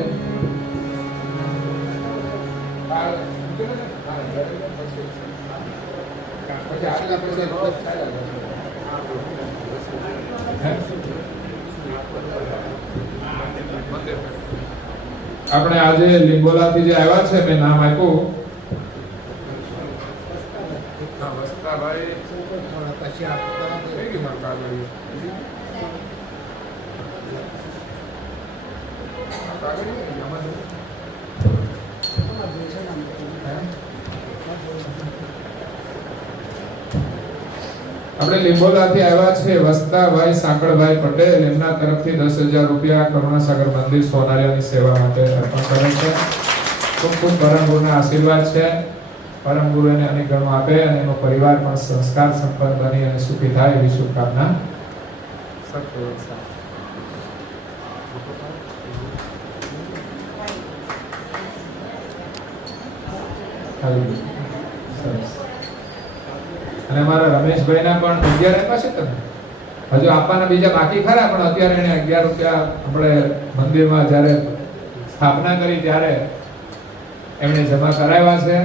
આપણે આજે લીંબોલાથી જે આવ્યા છે મેં નામ આપ્યું વસ્તાભાઈ. આપણે લીંબોલાથી આવ્યા છે વસ્તાભાઈ સાંકળભાઈ પટેલ. એમના તરફથી 10,000 રૂપિયા કરુણાસાગર મંદિર સોનારિયાની સેવા માટે અર્પણ કરે છે. ખૂબ ખૂબ પરમ ગુરુના આશીર્વાદ છે. પરમ ગુરુ એને અનેક ગણો આપે અને એનો પરિવાર પણ સંસ્કાર સંપન્ન બની અને સુખી થાય એવી શુભકામના. અને અમારા રમેશભાઈના પણ 11 આપ્યા છે તમે. હજુ આપવાના બીજા બાકી ખરા પણ અત્યારે એને 11 રૂપિયા આપણે મંદિરમાં જ્યારે સ્થાપના કરી ત્યારે એમણે જમા કરાવ્યા છે.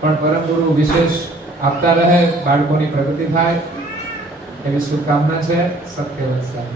પણ પરમ ગુરુ વિશેષ આપતા રહે, બાળકોની પ્રગતિ થાય એવી શુભકામના છે. સત્ય વંશા.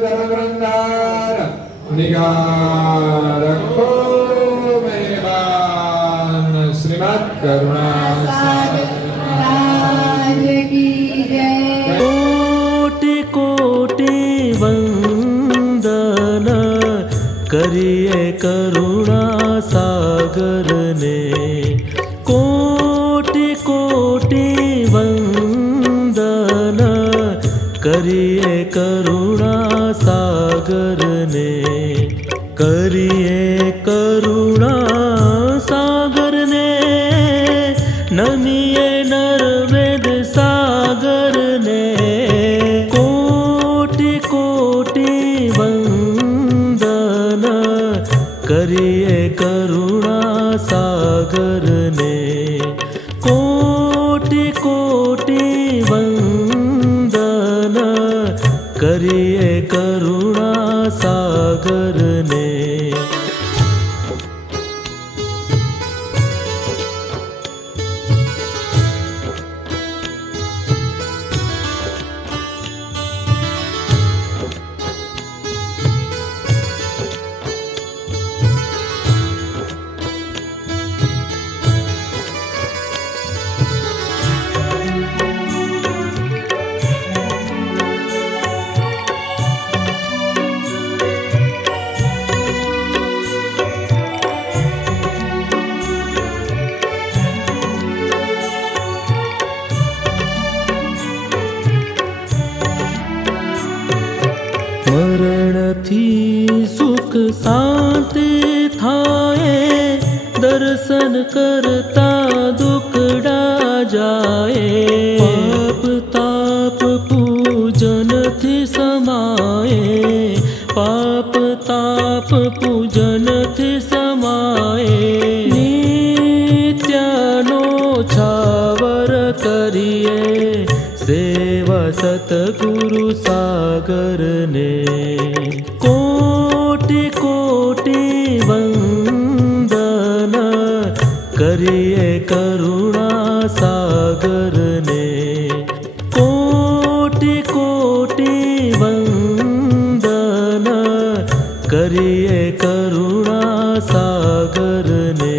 ધર્મવૃંદાર નિગારખો મેવાન શ્રીમદ કરુણા રાજ કી જય. કોટી કોટી વંદન કરીએ કરુણા સાગરને. કોટી કોટી વંદન કરીએ કરુણા સાગરને. કરીએ કરુણા સાગરને. નમીએ નર્મદ સાગરને. કોટી કોટી વંદન કરીએ કરુણા સાગરને. કોટી કોટી વંદન કરીએ કરુણા સાગરને. મરણથી સુખ શાંતિ થાય. દર્શન કરતા દુખડા જાય. પાપ તાપ પૂજનથી સમાય. પાપ તાપ પૂજનથી સમાય. નિત્યનો છાવર કરીએ સેવા સતગુરુ સાગરને. કોટી કોટી વંદન કરીએ કરુણા સાગરને. કોટી કોટી વંદન કરીએ કરુણા સાગરને.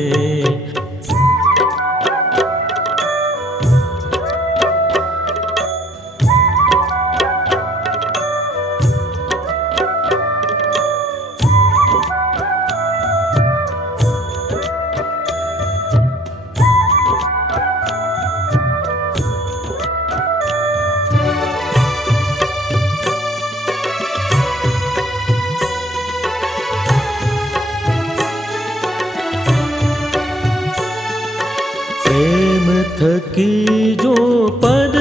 પ્રેમ થકી જો પદ